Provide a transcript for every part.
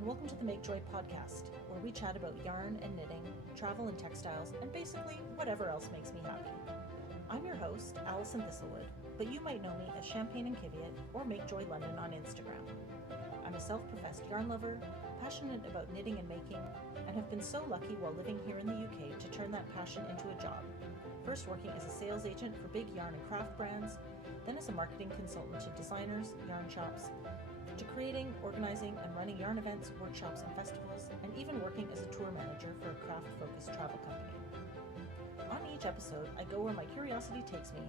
and welcome to the Make Joy podcast, where we chat about yarn and knitting, travel and textiles, and basically whatever else makes me happy. I'm your host, Alison Thistlewood, but you might know me as Champagne and Kiviot or Make Joy London on Instagram. I'm a self-professed yarn lover, passionate about knitting and making, and have been so lucky while living here in the UK to turn that passion into a job. First working as a sales agent for big yarn and craft brands, then as a marketing consultant to designers, yarn shops, to creating, organizing, and running yarn events, workshops, and festivals, and even working as a tour manager for a craft-focused travel company. On each episode, I go where my curiosity takes me,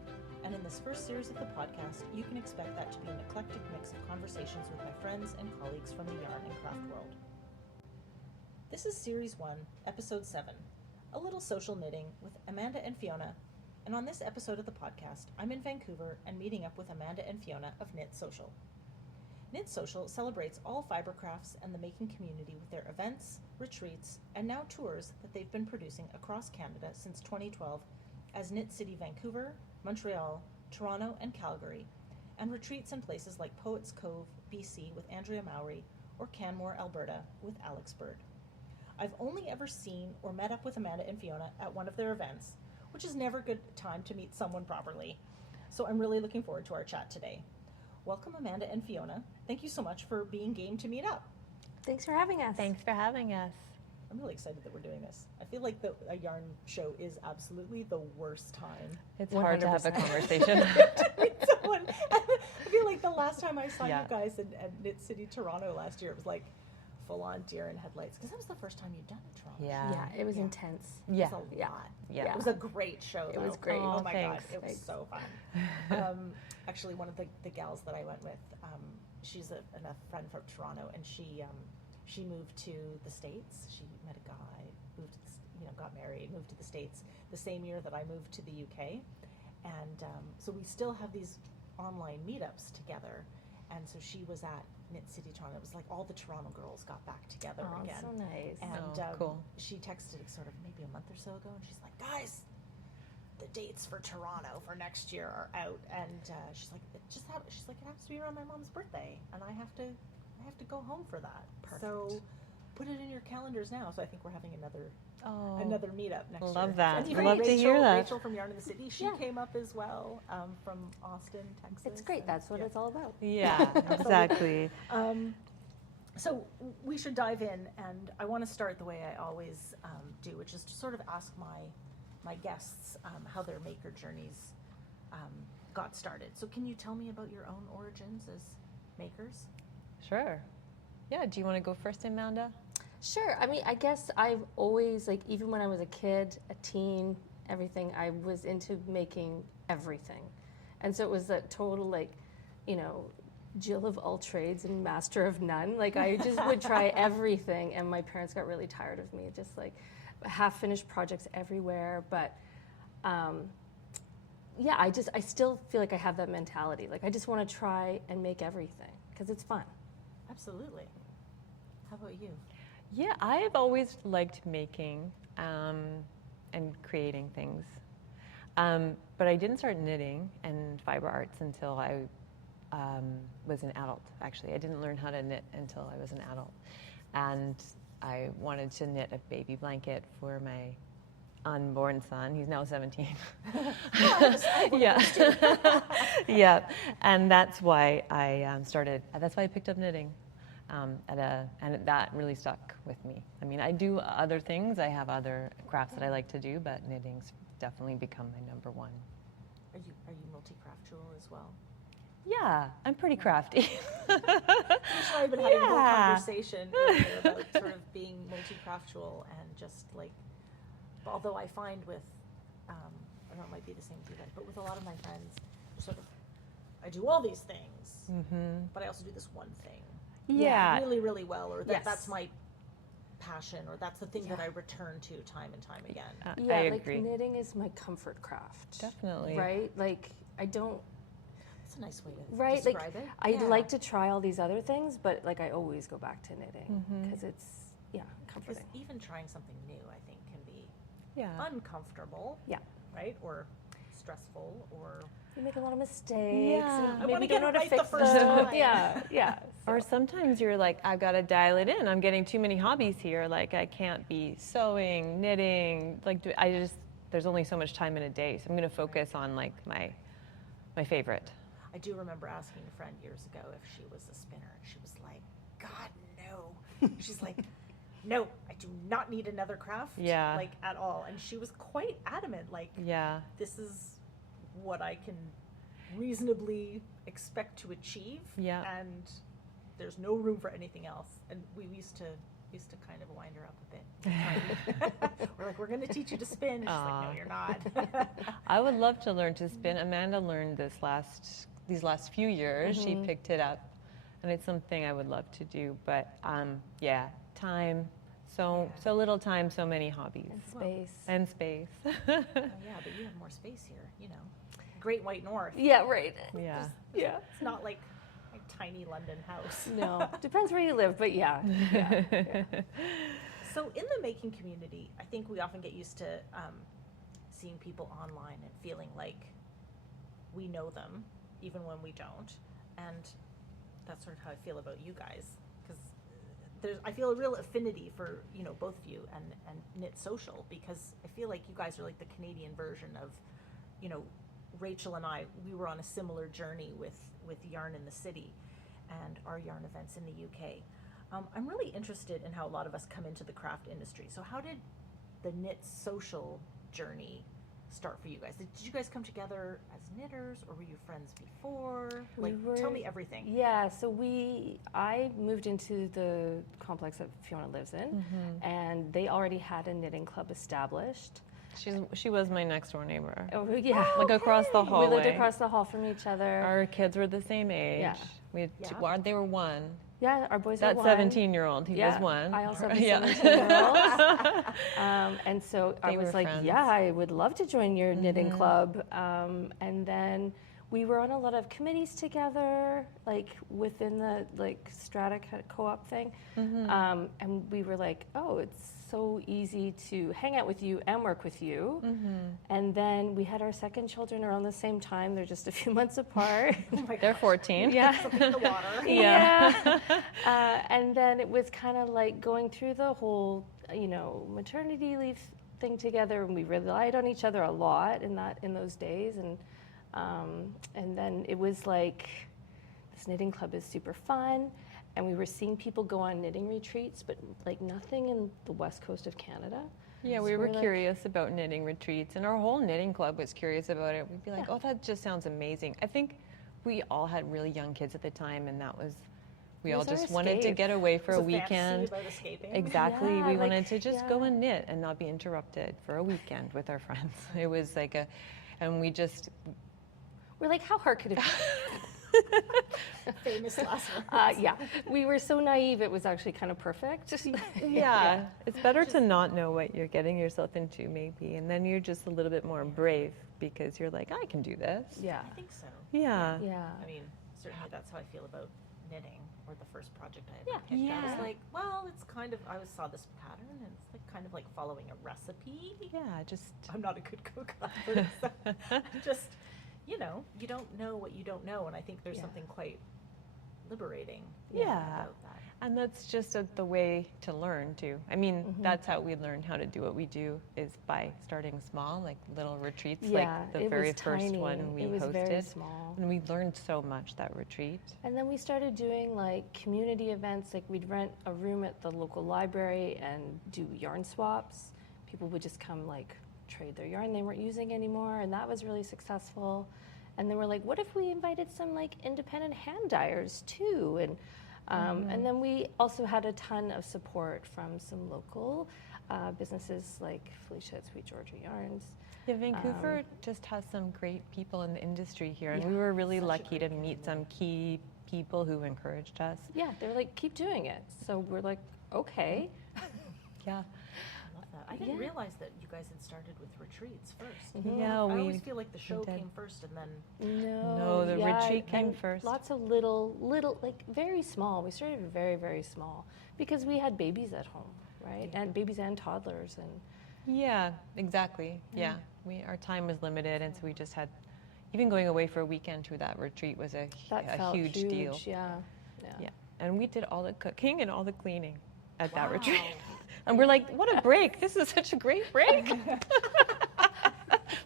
and in this first series of the podcast, you can expect that to be an eclectic mix of conversations with my friends and colleagues from the yarn and craft world. This is Series 1, Episode 7, A Little Social Knitting with Amanda and Fiona, and on this episode of the podcast, I'm in Vancouver and meeting up with Amanda and Fiona of Knit Social. Knit Social celebrates all fiber crafts and the making community with their events, retreats, and now tours that they've been producing across Canada since 2012 as Knit City Vancouver, Montreal, Toronto, and Calgary, and retreats in places like Poets Cove, BC with Andrea Mowry, or Canmore, Alberta with Alex Bird. I've only ever seen or met up with Amanda and Fiona at one of their events, which is never a good time to meet someone properly. So I'm really looking forward to our chat today. Welcome, Amanda and Fiona. Thank you so much for being game to meet up. Thanks for having us. Thanks for having us. I'm really excited that we're doing this. I feel like a yarn show is absolutely the worst time. It's hard to have a conversation. To meet someone. I feel like the last time I saw you guys at Knit City, Toronto last year, it was like full-on deer in headlights, because that was the first time you'd done a Toronto show. Yeah, it was intense. It was a lot. Yeah. It was a great show, though. It was great. Oh my thanks. God, it was so fun. Actually, one of the gals that I went with, she's a friend from Toronto, and she moved to the States. She met a guy, moved to got married, moved to the States the same year that I moved to the UK, and so we still have these online meetups together. And so she was at Knit City Toronto. It was like all the Toronto girls got back together again. So nice. And cool. She texted sort of maybe a month or so ago, and she's like, "Guys, the dates for Toronto for next year are out." And she's like, "It has to be around my mom's birthday, and I have to go home for that." Perfect. So put it in your calendars now. So I think we're having another meetup next year. Love that. And even Love to hear that. Rachel from Yarn in the City, she came up as well from Austin, Texas. It's great. That's what it's all about. Yeah, exactly. So we should dive in, and I want to start the way I always do, which is to sort of ask my guests how their maker journeys got started. So can you tell me about your own origins as makers? Sure. Yeah, do you want to go first, Amanda? Sure. I mean, I guess I've always, like, even when I was a kid, a teen, everything, I was into making everything. And so it was a total, like, Jill of all trades and master of none. Like, I just would try everything, and my parents got really tired of me, just like half-finished projects everywhere. But I still feel like I have that mentality. Like, I just want to try and make everything because it's fun. Absolutely. How about you? Yeah, I've always liked making and creating things. But I didn't start knitting and fiber arts until I was an adult, actually. I didn't learn how to knit until I was an adult. And I wanted to knit a baby blanket for my unborn son. He's now 17. Yeah. And that's why I that's why I picked up knitting. And that really stuck with me. I mean, I do other things. I have other crafts that I like to do, but knitting's definitely become my number one. Are you multi-craftual as well? Yeah, I'm pretty crafty. I've been having a whole conversation earlier about sort of being multi-craftual and just like, although I find with, I don't know, it might be the same with you guys, but with a lot of my friends, sort of, I do all these things, but I also do this one thing. Yeah. Really, really well, or that's my passion, or that's the thing that I return to time and time again. I like agree. Knitting is my comfort craft. Definitely. Right? Like, I don't... That's a nice way to describe it. I'd like to try all these other things, but like I always go back to knitting because it's, comforting. Because even trying something new, I think, can be uncomfortable. Yeah. Right? Or stressful, or... You make a lot of mistakes. Yeah. And I maybe want to don't get know it how to right fix the first them. time. Yeah. Or sometimes you're like, I've got to dial it in. I'm getting too many hobbies here. Like I can't be sewing, knitting. Like there's only so much time in a day, so I'm going to focus on like my favorite. I do remember asking a friend years ago if she was a spinner, and she was like, God, no. She's like, no, I do not need another craft, Yeah. like at all. And she was quite adamant, like, Yeah. this is what I can reasonably expect to achieve. Yeah. And there's no room for anything else. And we used to kind of wind her up a bit. We're like, we're going to teach you to spin. And she's like, no, you're not. I would love to learn to spin. Amanda learned these last few years. She picked it up, and it's something I would love to do. But yeah, time, so little time, so many hobbies. And space. Oh, yeah, but you have more space here, you know. Great White North. Yeah, right. Yeah. Yeah. It's not like my tiny London house. No, depends where you live, but yeah. So in the making community, I think we often get used to seeing people online and feeling like we know them, even when we don't. And that's sort of how I feel about you guys, because I feel a real affinity for, you know, both of you and Knit Social, because I feel like you guys are like the Canadian version of, you know, Rachel and I, we were on a similar journey with Yarn in the City and our yarn events in the UK. I'm really interested in how a lot of us come into the craft industry. So how did the Knit Social journey start for you guys? Did you guys come together as knitters, or were you friends before? Tell me everything. Yeah, so I moved into the complex that Fiona lives in, and they already had a knitting club established. She was my next door neighbor. Oh, yeah. Like across the hallway. We lived across the hall from each other. Our kids were the same age. Yeah. We had they were one. Yeah, our boys That are one. 17-year-old, he was one. I also have a 17-year-old. And so I They was were like, friends. yeah, I would love to join your knitting club. And then we were on a lot of committees together, like within the strata co-op thing. And we were like, oh, it's so easy to hang out with you and work with you. And then we had our second children around the same time. They're just a few months apart. Oh my They're gosh. 14. Yeah. Something in the water. Yeah. And then it was kind of like going through the whole, you know, maternity leave thing together, and we relied on each other a lot in those days. And then it was like, this knitting club is super fun. And we were seeing people go on knitting retreats, but like nothing in the west coast of Canada. Yeah, So we were we're like- curious about knitting retreats, and our whole knitting club was curious about it. We'd be like, oh, that just sounds amazing. I think we all had really young kids at the time, and we It all was our just wanted to escape. get away for a It was fantasy weekend. about escaping. Exactly. Yeah, We like, wanted to just go yeah. and knit and not be interrupted for a weekend with our friends. It was like and we just, We're like, how hard could it be? Famous last words. Yeah, we were so naive, it was actually kind of perfect. yeah, it's better to not know what you're getting yourself into maybe, and then you're just a little bit more brave because you're like, I can do this. Yeah. I think so. Yeah. Yeah. I mean, certainly that's how I feel about knitting, or the first project I ever Yeah. picked. I was Yeah. like, well, it's kind of, I saw this pattern, and it's like kind of like following a recipe. Yeah, just I'm not a good cook either, so just, you know, you don't know what you don't know, and I think there's Yeah. something quite liberating Yeah. about that. and that's just the way to learn too. I mean, that's how we learn how to do what we do, is by starting small, like little retreats, Yeah, like the it very was first tiny. one we It was hosted. very small. And we learned so much that retreat. And then we started doing like community events, like we'd rent a room at the local library and do yarn swaps. People would just come like trade their yarn they weren't using anymore, and that was really successful. And then we're like, what if we invited some like independent hand dyers too? And then we also had a ton of support from some local businesses like Felicia at Sweet Georgia Yarns. Yeah, Vancouver just has some great people in the industry here, and Yeah, we were really such a lucky to great meet some key people who encouraged us. Yeah, they're like, keep doing it. So we're like, okay. Yeah. I love that. I didn't Yeah. realize that you guys had started with retreats first. Yeah, I we always feel like the show did. came first, and then No, the yeah, retreat came and first. Lots of little, like very small. We started very, very small because we had babies at home, right? And babies and toddlers, and Yeah, exactly. Yeah, our time was limited, and so we just had, even going away for a weekend to that retreat was a that felt huge deal. Yeah, yeah. Yeah, And we did all the cooking and all the cleaning at that Wow. retreat. And we're like, what a break. This is such a great break.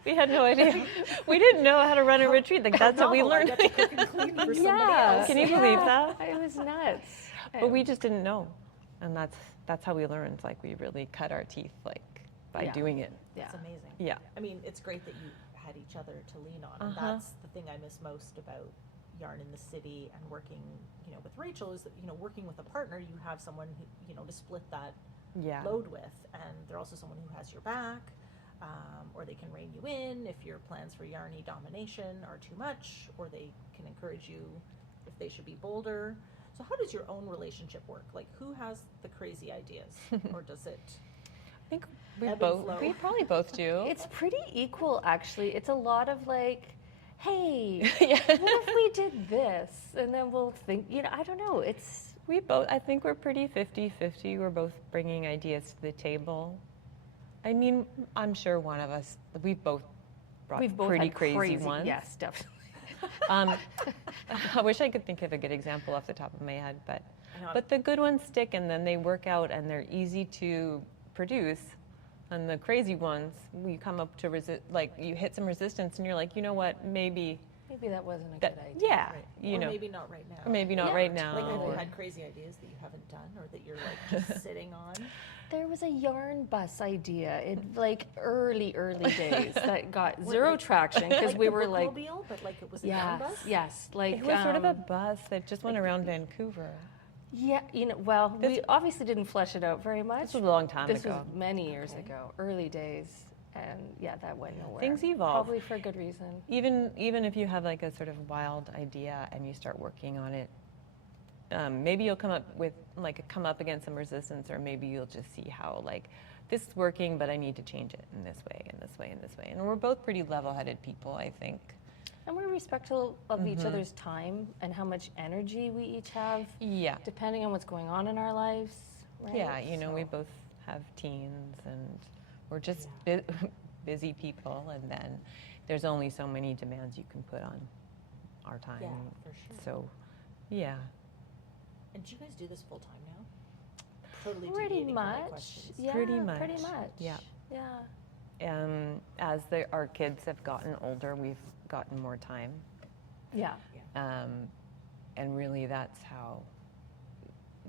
We had no idea. We didn't know how to run a retreat. Like, that's what we Novel, I learned. get to cook and clean for somebody Yeah. else. Can you believe that? It was nuts. But we just didn't know. And that's how we learned. Like, we really cut our teeth, like, by Yeah. doing it. Yeah. It's amazing. Yeah. I mean, it's great that you had each other to lean on, and Uh-huh. that's the thing I miss most about Yarn in the City and working, with Rachel is that, working with a partner, you have someone who, to split that Yeah. load with, and they're also someone who has your back, or they can rein you in if your plans for Yarny domination are too much, or they can encourage you if they should be bolder. So how does your own relationship work? Like, who has the crazy ideas, or does it? I think we Ebb and both, flow. we probably both do. It's pretty equal, actually. It's a lot of like, hey, Yeah. what if we did this? And then we'll think, I don't know. It's, We both, I think we're pretty 50-50. We're both bringing ideas to the table. I mean, I'm sure one of us, we've both brought we've both pretty had crazy ones. Yes, definitely. I wish I could think of a good example off the top of my head, but I know, but the good ones stick, and then they work out, and they're easy to produce. And the crazy ones, you come up to like you hit some resistance, and you're like, you know what, maybe Maybe that wasn't a that, good idea. yeah, right. you or know, maybe not right now. or maybe not Yeah. right now. Like, have you or- had crazy ideas that you haven't done, or that you're like just sitting on? There was a yarn bus idea in like early days that got zero traction because Like we the were like, bookmobile, but like it was a yarn bus. yes, like It was sort of a bus that just went around Vancouver. yeah, well, we This- obviously didn't flesh it out very much. This was a long time This ago. was many years Okay. ago, early days, and yeah, that went nowhere. Things evolve. Probably for a good reason. Even if you have like a sort of wild idea and you start working on it, maybe you'll come up against some resistance, or maybe you'll just see how like this is working, but I need to change it in this way, and this way, and this way. And we're both pretty level-headed people, I think. And we're respectful of each Mhm. other's time and how much energy we each have, Yeah. depending on what's going on in our lives. Right? Yeah, we So- both have teens, and we're just busy people, and then there's only so many demands you can put on our time. Yeah, for sure. So, yeah. And do you guys do this full time now? Totally Pretty deviating from my much. questions. Yeah, Pretty pretty much, much. yeah. Yeah. As our kids have gotten older, we've gotten more time. Yeah. And really, that's how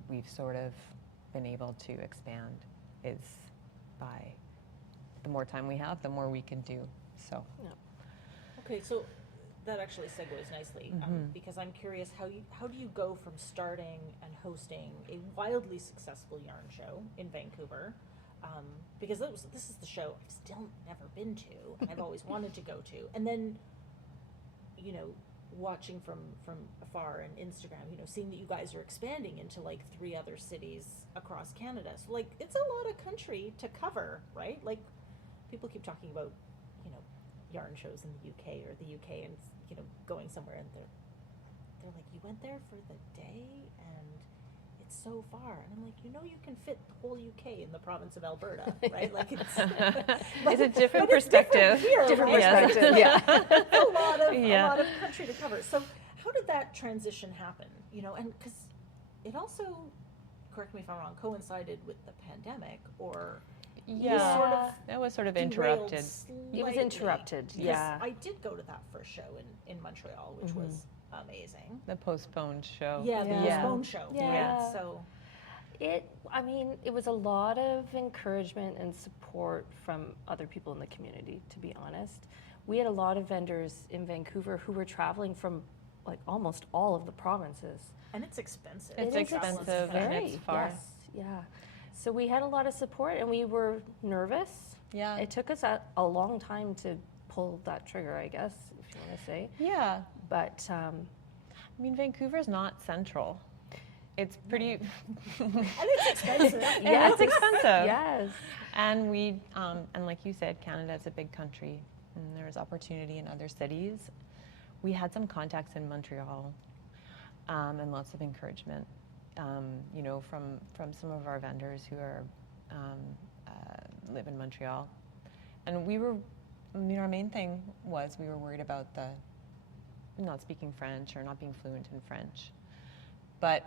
we've sort of been able to expand, is by the more time we have, the more we can do. So, Okay, so that actually segues nicely, Mhm. because I'm curious how do you go from starting and hosting a wildly successful yarn show in Vancouver, because this is the show I've still never been to, and I've always wanted to go to, and then, watching from afar and Instagram, seeing that you guys are expanding into like 3 other cities across Canada. So like it's a lot of country to cover, right? Like people keep talking about, yarn shows in the UK or the UK and going somewhere, and they're like, you went there for the day and it's so far, and I'm like, you can fit the whole UK in the province of Alberta, right? Like it's It's a different but it's different perspective. here, Different right? Like, perspective, yeah. Yeah. a lot of country to cover. So how did that transition happen? And because it also, correct me if I'm wrong, coincided with the pandemic, or Yeah, sort of that was sort of derailed interrupted. It was slightly, interrupted, because yeah. I did go to that first show in Montreal, which Mhm. was amazing. The postponed show. Yeah, the Yeah. postponed show. Yeah. So It was a lot of encouragement and support from other people in the community, to be honest. We had a lot of vendors in Vancouver who were traveling from like almost all of the provinces. and it's expensive. It's It is expensive and very, it's far. Yes, yeah. So we had a lot of support and we were nervous. Yeah. It took us a long time to pull that trigger, I guess, if you want to say. Yeah. But I mean, Vancouver's not central. It's pretty. And it's expensive. Yeah, it's expensive. yes, And and like you said, Canada's a big country, and there's opportunity in other cities. We had some contacts in Montreal, and lots of encouragement, from some of our vendors who are live in Montreal. And our main thing was we were worried about not speaking French or not being fluent in French. But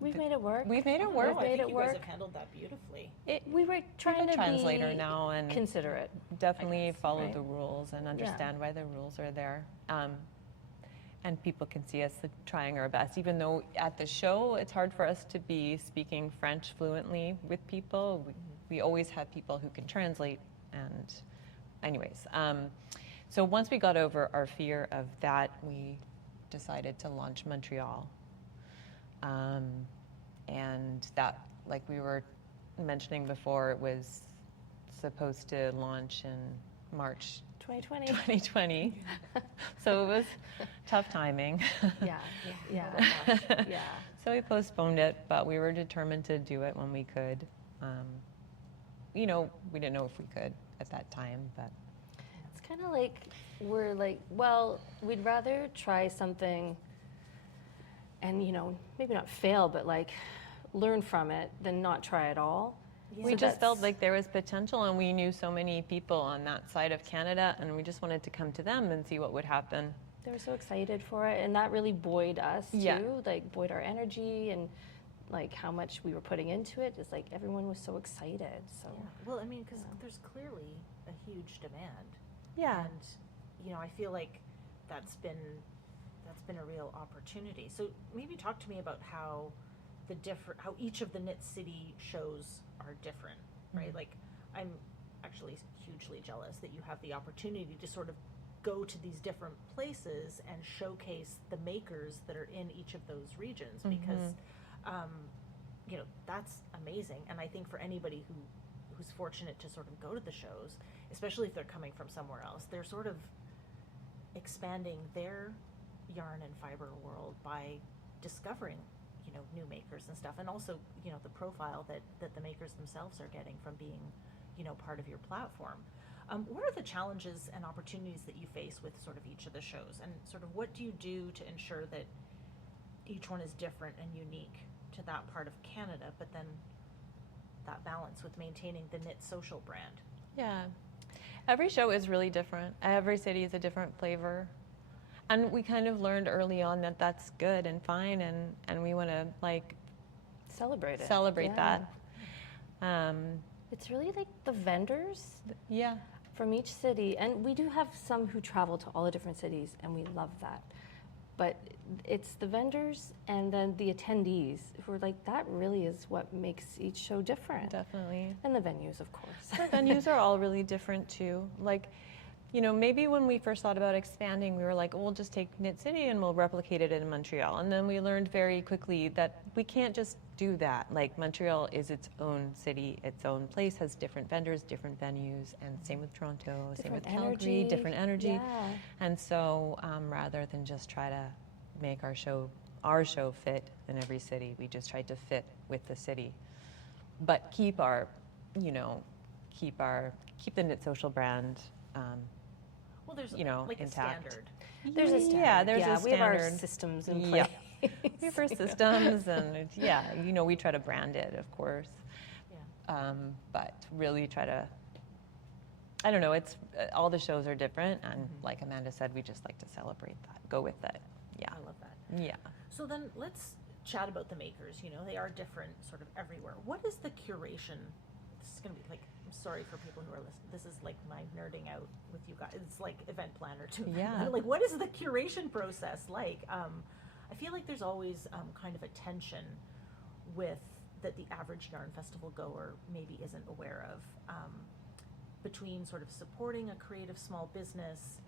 We've made it work. We've made it No, work. I Made think it you guys work. have handled that beautifully. We were trying to translator be now and considerate. definitely guess, follow right? the rules and understand why the rules are there. And people can see us trying our best, even though at the show it's hard for us to be speaking French fluently with people. We always have people who can translate. And anyways, so once we got over our fear of that, we decided to launch Montreal. And that, like we were mentioning before, it was supposed to launch in March 2020. 2020. So it was tough timing. Yeah. Yeah. Yeah. So we postponed it, but we were determined to do it when we could. We didn't know if we could at that time, but It's kind of like we're like, well, we'd rather try something and, maybe not fail, but like learn from it than not try at all. Yeah. we So just felt that's- like there was potential, and we knew so many people on that side of Canada, and we just wanted to come to them and see what would happen. They were so excited for it, and that really buoyed us too. Yeah. Like buoyed our energy and like how much we were putting into it. It's like everyone was so excited. So Yeah. Well, I mean, because there's clearly a huge demand. Yeah. And I feel like that's been a real opportunity. So maybe talk to me about how each of the Knit City shows are different, right? Mm-hmm. Like, I'm actually hugely jealous that you have the opportunity to sort of go to these different places and showcase the makers that are in each of those regions, because that's amazing. And I think for anybody who's fortunate to sort of go to the shows, especially if they're coming from somewhere else, they're sort of expanding their yarn and fiber world by discovering new makers and stuff, and also the profile that the makers themselves are getting from being part of your platform. What are the challenges and opportunities that you face with sort of each of the shows, and sort of what do you do to ensure that each one is different and unique to that part of Canada, but then that balance with maintaining the Knit Social brand? Yeah. Every show is really different. Every city is a different flavor. And we kind of learned early on that that's good and fine, and we want to celebrate it. celebrate Yeah. that. It's really like the vendors Yeah. from each city, and we do have some who travel to all the different cities, and we love that. But it's the vendors and then the attendees who are like, that really is what makes each show different. Definitely. And the venues, of course. The venues are all really different too. Maybe when we first thought about expanding, we were like, we'll just take Knit City and we'll replicate it in Montreal. And then we learned very quickly that we can't just do that. Like, Montreal is its own city, its own place, has different vendors, different venues, and same with Toronto, same with Calgary, different energy. Yeah. And so rather than just try to make our show fit in every city, we just tried to fit with the city, but keep the Knit Social brand. Well, there's Intact. a standard. There's a standard. Yeah, there's a we have our standard. systems in Yeah. place. We have our systems, and we try to brand it, of course. Yeah. But really try to. I don't know. It's all the shows are different, and like Amanda said, we just like to celebrate that, go with it. Yeah. I love that. Yeah. So then let's chat about the makers. They are different sort of everywhere. What is the curation? This is going to be like, I'm sorry for people who are listening. This is like my nerding out with you guys. It's like event planner too. Yeah. Like, what is the curation process like? I feel like there's always kind of a tension with that the average yarn festival goer maybe isn't aware of, between sort of supporting a creative small business,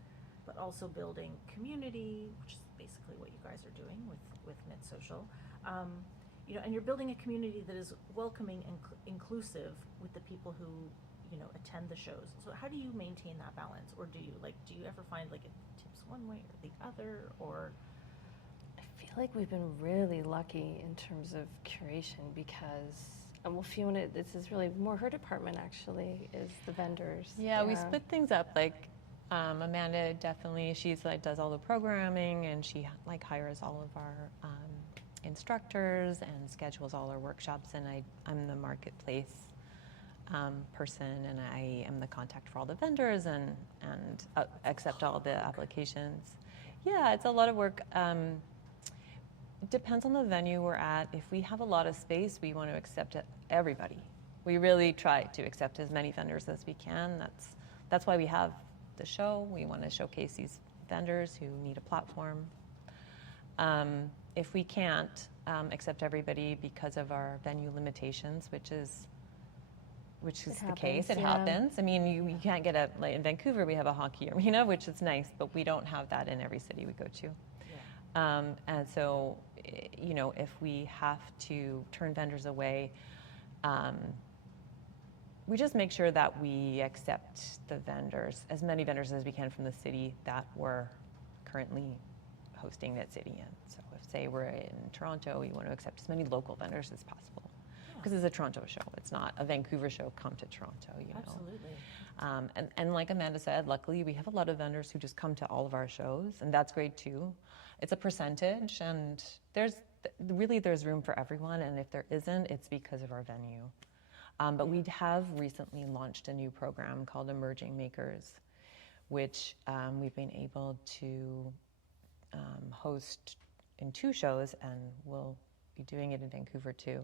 but also building community, which is basically what you guys are doing with Knit Social. And you're building a community that is welcoming and inclusive with the people who, attend the shows. So how do you maintain that balance? Or do you ever find like it tips one way or the other, or? I feel like we've been really lucky in terms of curation because, Fiona, this is really more her department actually, is the vendors. Yeah, we split things up. Like, Amanda definitely, she's does all the programming, and she hires all of our instructors and schedules all our workshops. And I'm the marketplace person, and I am the contact for all the vendors and accept all the applications. Yeah, it's a lot of work. It depends on the venue we're at. If we have a lot of space, we want to accept everybody. We really try to accept as many vendors as we can. That's why we have the show. We want to showcase these vendors who need a platform. If we can't accept everybody because of our venue limitations, which is the case, it happens. I mean, you can't get like in Vancouver, we have a hockey arena, which is nice, but we don't have that in every city we go to. Yeah. And so, you know, if we have to turn vendors away, we just make sure that we accept the vendors, as many vendors as we can from the city that we're currently hosting that city in. So if, say, we're in Toronto, we want to accept as many local vendors as possible. Because it's a Toronto show. It's not a Vancouver show, come to Toronto, you know. Absolutely. And like Amanda said, luckily we have a lot of vendors who just come to all of our shows, and that's great too. It's a percentage, and there's room for everyone, and if there isn't, it's because of our venue. But we have recently launched a new program called Emerging Makers, which we've been able to host in 2 shows, and we'll be doing it in Vancouver too.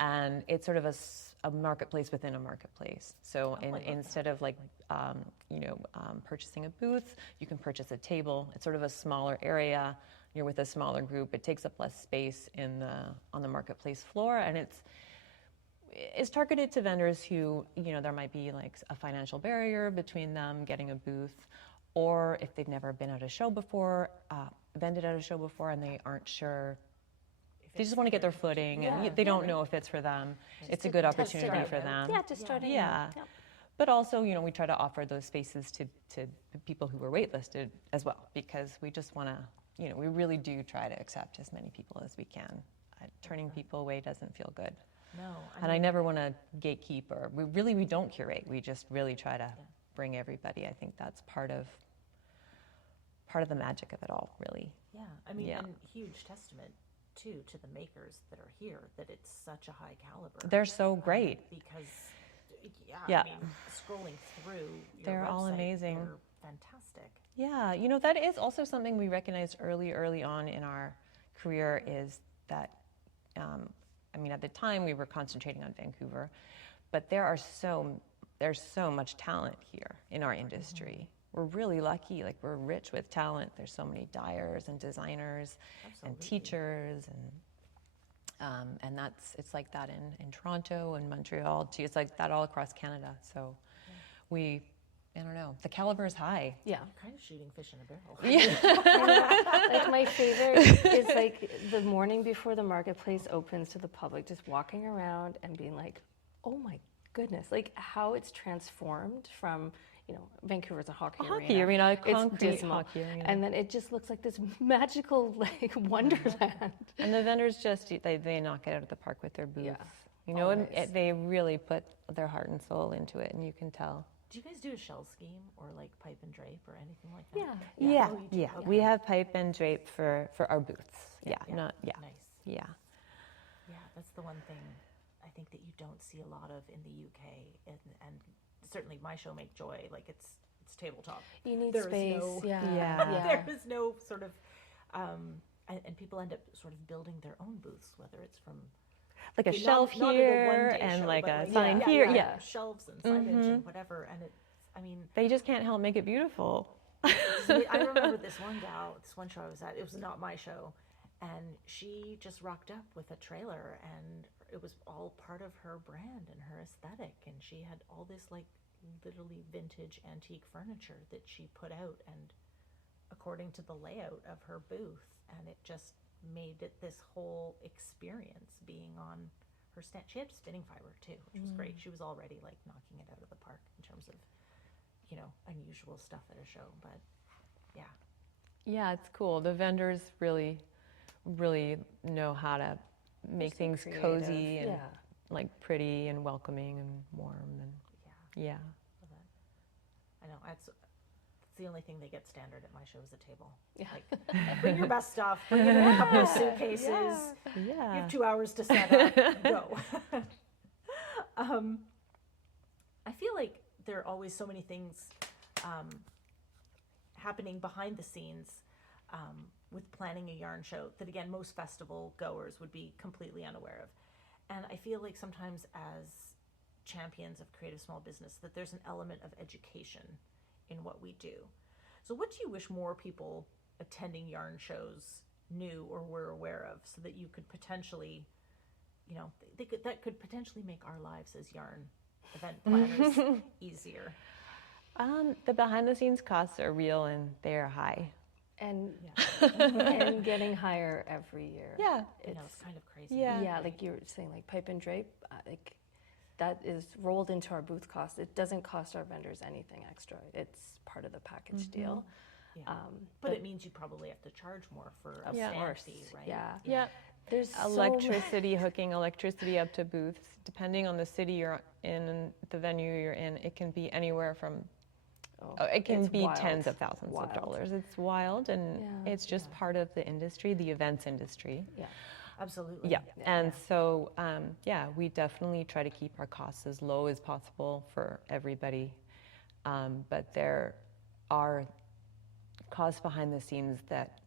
And it's sort of a marketplace within a marketplace. So instead of like, purchasing a booth, you can purchase a table. It's sort of a smaller area. You're with a smaller group. It takes up less space on the marketplace floor, and it's targeted to vendors who, you know, there might be like a financial barrier between them getting a booth, or if they've never been at a show before, vended at a show before, and they aren't sure. They just want to get their footing, and they don't know if it's for them. It's a good opportunity for them. Yeah, to start. Yeah. But also, you know, we try to offer those spaces to people who were waitlisted as well, because we just want to, you know, we really do try to accept as many people as we can. Turning people away doesn't feel good. No. I never want to gatekeep, or we don't curate. We just really try to bring everybody. I think that's part of the magic of it all, really. Yeah, I mean, and huge testament too to the makers that are here, that it's such a high caliber. They're so great. Because, yeah. I mean, scrolling through your they're website, all amazing. They're fantastic. Yeah, you know, that is also something we recognized early on in our career, is that, I mean, at the time we were concentrating on Vancouver, but there's so much talent here in our industry. Mm-hmm. We're really lucky, like we're rich with talent. There's so many dyers and designers and teachers, and it's like that in Toronto and Montreal too. It's like that all across Canada. So I don't know, the caliber is high. Yeah. You're kind of shooting fish in a barrel. Yeah. Like my favorite is like the morning before the marketplace opens to the public, just walking around and being like, oh my goodness, like how it's transformed from, you know, Vancouver's a hockey arena. A concrete it's dismal. hockey arena. And then it just looks like this magical like wonderland. And the vendors just, they knock it out of the park with their booths. Yeah, you know, they really put their heart and soul into it, and you can tell. Do you guys do a shell scheme or like pipe and drape or anything like that? Yeah. Okay. We have pipe and drape for our booths. Nice. Yeah. Yeah, that's the one thing I think that you don't see a lot of in the UK, and certainly my show Make Joy, like it's tabletop. You need there space. There is no sort of, and people end up sort of building their own booths, whether it's from like a shelf here and show, like a like, sign here. Yeah. Shelves and signage and whatever, and it's, I mean, they just can't help make it beautiful. I remember this one show I was at. It was not my show, and she just rocked up with a trailer, and it was all part of her brand and her aesthetic, and she had all this like literally vintage antique furniture that she put out, and according to the layout of her booth, and it just made it this whole experience being on her stand. She had spinning fiber too, which was great. She was already like knocking it out of the park in terms of, you know, unusual stuff at a show, but yeah, it's cool. The vendors really know how to make things creative. cozy and like pretty and welcoming and warm, and yeah. I know. It's the only thing they get standard at my show is a table. Yeah. Like, bring your best stuff. Bring in a couple of suitcases. Yeah. You have 2 hours to set up. Go. I feel like there are always so many things happening behind the scenes with planning a yarn show that, again, most festival goers would be completely unaware of. And I feel like sometimes as champions of creative small business that there's an element of education in what we do. So what do you wish more people attending yarn shows knew or were aware of, so that you could potentially, that could potentially make our lives as yarn event planners easier? The behind the scenes costs are real and they are high. And and getting higher every year. Yeah. It's kind of crazy. Yeah, like you were saying, like pipe and drape, like that is rolled into our booth cost. It doesn't cost our vendors anything extra. It's part of the package deal. Yeah. But it means you probably have to charge more for a stand fee, right? Yeah. There's Electricity, hooking electricity up to booths, depending on the city you're in and the venue you're in, it can be anywhere from it can be wild. tens of thousands of dollars. It's wild, and it's just part of the industry, the events industry. Yeah. Absolutely. Yeah, and so, we definitely try to keep our costs as low as possible for everybody. But there are costs behind the scenes that,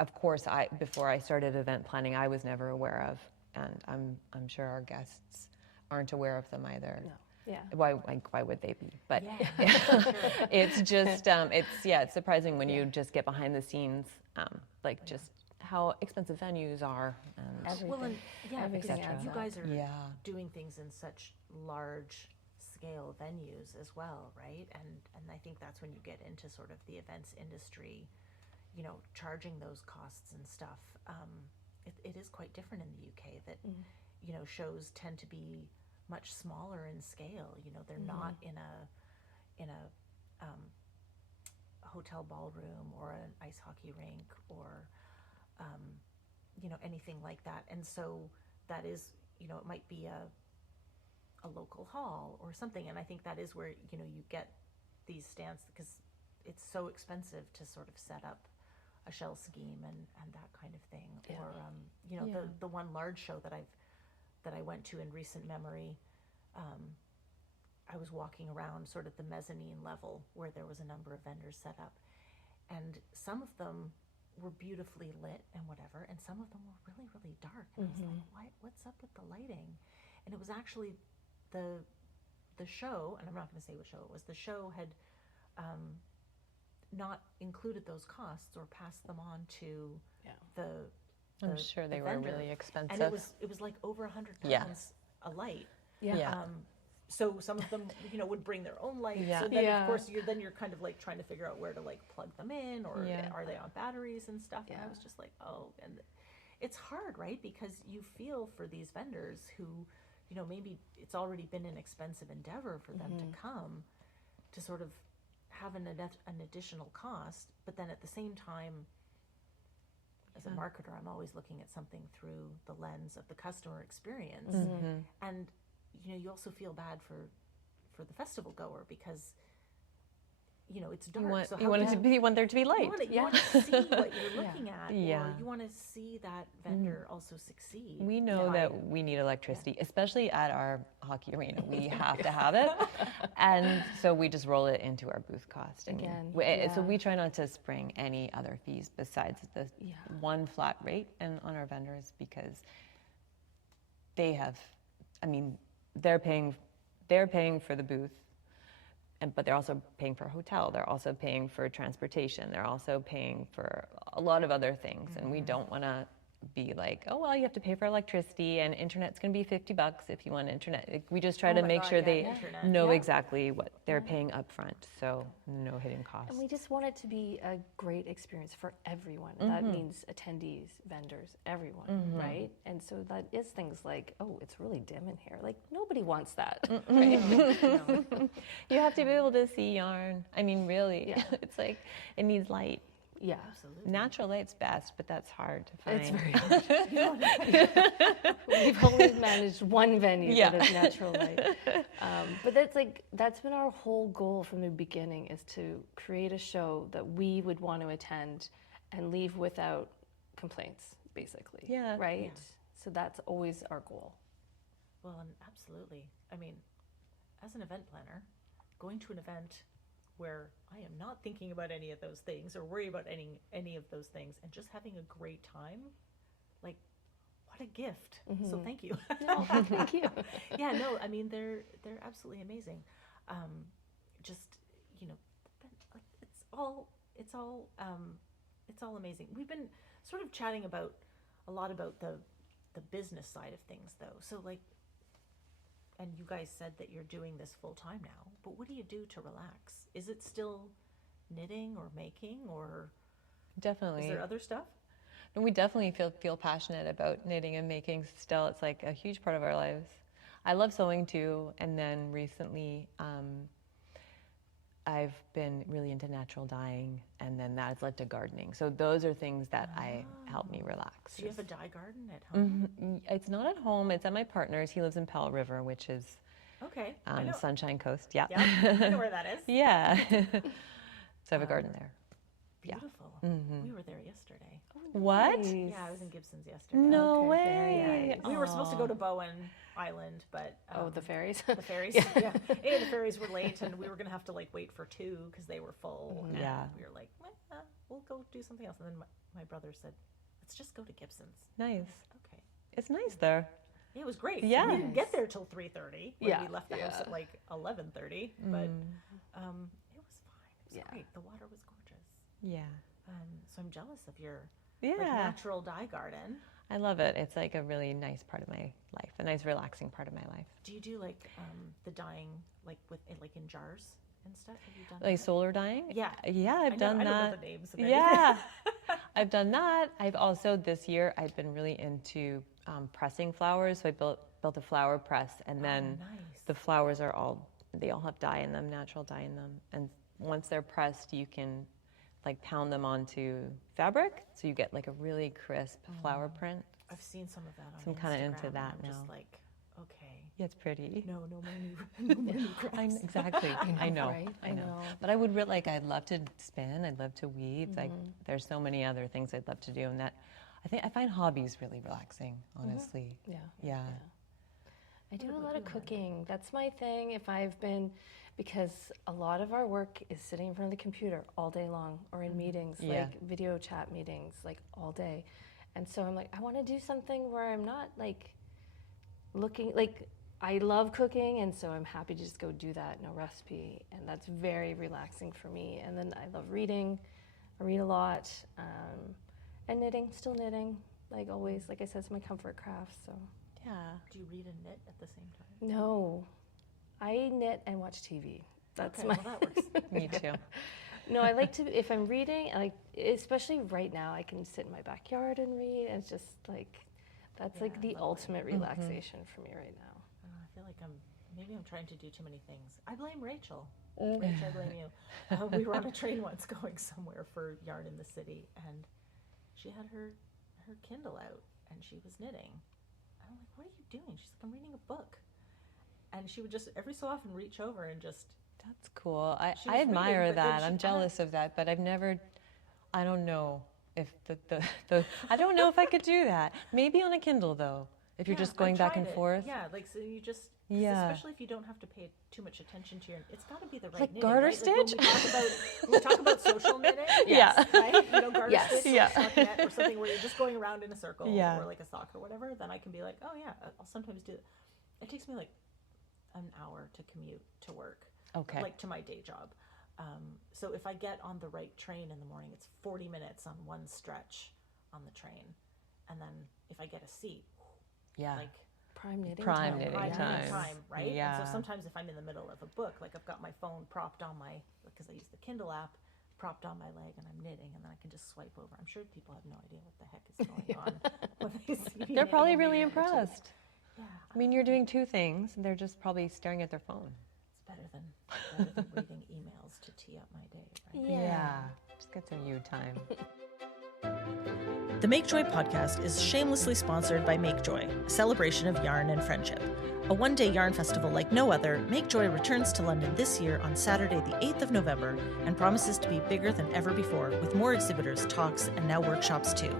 of course, before I started event planning, I was never aware of, and I'm sure our guests aren't aware of them either. No. Yeah. Why would they be? But Sure. it's just it's surprising when you just get behind the scenes, just how expensive venues are. And Everything. Well, and because adds you up. guys are doing things in such large scale venues as well, right? And I think that's when you get into sort of the events industry, charging those costs and stuff. It is quite different in the UK that, shows tend to be much smaller in scale. They're not in a hotel ballroom or an ice hockey rink or anything like that. And so that is, it might be a local hall or something. And I think that is where, you get these stands, because it's so expensive to sort of set up a shell scheme and that kind of thing. Yeah. Or, the one large show that I went to in recent memory, I was walking around sort of the mezzanine level where there was a number of vendors set up, and some of them were beautifully lit and whatever, and some of them were really, really dark. And I was like, what's up with the lighting? And it was actually the show, and I'm not going to say what show it was. The show had not included those costs or passed them on to the I'm sure they were vendor. really expensive. And it was like over £100 a light. Yeah. So some of them, would bring their own lights. Yeah. So then, Yeah. of course, you're kind of like trying to figure out where to like plug them in, or are they on batteries and stuff. And I was just like, and it's hard, right? Because you feel for these vendors who, maybe it's already been an expensive endeavor for them to come to sort of have an additional cost, but then at the same time, as a marketer, I'm always looking at something through the lens of the customer experience. And you also feel bad for the festival goer, because it's dark. You want there to be light. You want to see what you're looking at, or Yeah. you want to see that vendor also succeed. We know that we need electricity, especially at our hockey arena. We have to have it, and so we just roll it into our booth cost. So we try not to spring any other fees besides the one flat rate on our vendors, because they have, they're paying for the booth. But they're also paying for a hotel. They're also paying for transportation. They're also paying for a lot of other things. And we don't want to be like, oh, well, you have to pay for electricity, and internet's going to be $50 if you want internet. We just try to make sure they know exactly what they're paying up front. So no hidden costs. And we just want it to be a great experience for everyone. That means attendees, vendors, everyone, right? And so that is things like, oh, it's really dim in here. Like, nobody wants that, right? You have to be able to see yarn. Really, it's like, it needs light. Yeah. Absolutely. Natural light's best, but that's hard to find. It's very hard. We've only managed one venue that is natural light. But that's been our whole goal from the beginning, is to create a show that we would want to attend and leave without complaints, basically. Yeah. Right? Yeah. So that's always our goal. Well, and absolutely. As an event planner, going to an event where I am not thinking about any of those things or worry about any of those things and just having a great time. Like, what a gift. So thank you. No, thank you. Yeah, no, I mean, they're absolutely amazing. Just, you know, like it's all amazing. We've been sort of chatting a lot about the business side of things, though. So, like, and you guys said that you're doing this full time now, but what do you do to relax? Is it still knitting or making, or Definitely. is there other stuff? And we definitely feel passionate about knitting and making still. It's like a huge part of our lives. I love sewing too, and then recently I've been really into natural dyeing, and then that has led to gardening. So those are things that help me relax. Do you have a dye garden at home? It's not at home, it's at my partner's. He lives in Pell River, which is Okay. I know. Sunshine Coast. Yeah. Yeah, I know where that is. Yeah. So I have a garden there. Yeah. Beautiful. We were there yesterday. What? Nice. Yeah, I was in Gibson's yesterday. No Okay, very way. We were supposed to go to Bowen Island, but Oh, the fairies. the ferries. Yeah. The ferries were late, and we were gonna have to like wait for 2 because they were full. And Yeah. we were like, we'll go do something else. And then my brother said, let's just go to Gibson's. Nice. Okay. It's nice there. Yeah, it was great. Yeah. We didn't get there till 3:30. Yeah. We left the house at like 11:30, but it was fine. It was Yeah. great. The water was gorgeous. Yeah. So I'm jealous of your Yeah. like natural dye garden. I love it. It's like a really nice part of my life, a nice relaxing part of my life. Do you do like the dyeing like in jars and stuff? Have you done Like that? solar dyeing? Yeah. Yeah, I've done I that. don't know the names of Yeah. I've done that. I've also this year I've been really into pressing flowers. So I built a flower press, and then nice. the flowers they all have dye in them, natural dye in them. And once they're pressed, you can like pound them onto fabric, so you get like a really crisp flower print. I've seen some of that on So I'm kinda into Instagram, that and I'm just now. like, okay. Yeah, it's pretty. No more new crafts. Exactly. I know. Right? I know. But I would I'd love to spin. I'd love to weave. Like there's so many other things I'd love to do, and that I find hobbies really relaxing. Honestly. Yeah. Yeah. I do a lot of cooking. That's my thing. Because a lot of our work is sitting in front of the computer all day long, or in meetings, Yeah. like video chat meetings, like all day. And so I'm like, I want to do something where I'm not like looking, like I love cooking, and so I'm happy to just go do that, no recipe. And that's very relaxing for me. And then I love reading. I read a lot. And knitting, still knitting, like always. Like I said, it's my comfort craft, so. Yeah. Do you read and knit at the same time? No, I knit and watch TV. That's Okay, my. well, that works. Me too. No, I like to. If I'm reading, like especially right now, I can sit in my backyard and read. And it's just like that's like the lovely. ultimate relaxation for me right now. I feel like maybe I'm trying to do too many things. I blame Rachel. Rachel, I blame you. We were on a train once going somewhere for Yarn in the City, and she had her Kindle out, and she was knitting. I'm like, what are you doing? She's like, I'm reading a book. And she would just every so often reach over and just. That's cool. I She was reading, admire but then that. she I'm kinda- jealous of that, but I don't know if I don't know if I could do that. Maybe on a Kindle though, if you're Yeah, just going I back tried and it. forth. Yeah, like so you just. 'Cause Yeah. Especially if you don't have to pay too much attention to it's got to be the right like knitting, garter right? Like stitch? when we talk about social knitting, Yeah. right? You know, garter Yes. stitch Yeah. or stockinette or something where you're just going around in a circle Yeah. or like a sock or whatever, then I can be like, oh yeah, I'll sometimes do it. It takes me like an hour to commute to work, Okay. like to my day job. So if I get on the right train in the morning, it's 40 minutes on one stretch on the train. And then if I get a seat, Yeah. like Prime knitting. Prime time. knitting right time. time, right? Yeah. And so sometimes if I'm in the middle of a book, like I've got my phone propped on because I use the Kindle app, propped on my leg, and I'm knitting, and then I can just swipe over. I'm sure people have no idea what the heck is going on when they see me They're probably knitting really and reading, which is- impressed. Yeah, I mean, you're doing two things, and they're just probably staring at their phone. it's better than reading emails to tee up my day, right? Yeah. Just get some you time. The Make Joy podcast is shamelessly sponsored by Make Joy, a celebration of yarn and friendship. A one-day yarn festival like no other, Make Joy returns to London this year on Saturday the 8th of November and promises to be bigger than ever before with more exhibitors, talks, and now workshops too.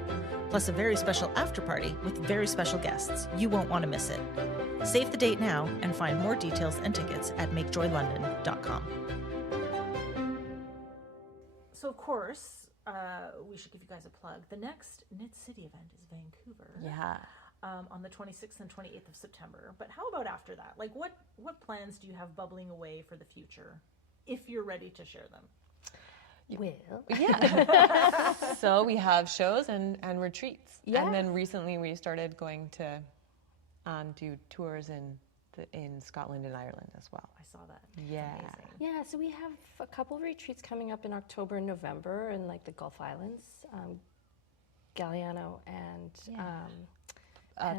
Plus a very special after-party with very special guests. You won't want to miss it. Save the date now and find more details and tickets at makejoylondon.com. of course, we should give you guys a plug. The next Knit City event is Vancouver. Yeah. On the 26th and 28th of September. But how about after that? Like, what plans do you have bubbling away for the future, if you're ready to share them? Well, Yeah. So we have shows and retreats. Yeah. And then recently we started going to do tours in Scotland and Ireland as well. I saw that. It's Yeah. amazing. yeah, so we have a couple retreats coming up in October and November in like the Gulf Islands, Galliano and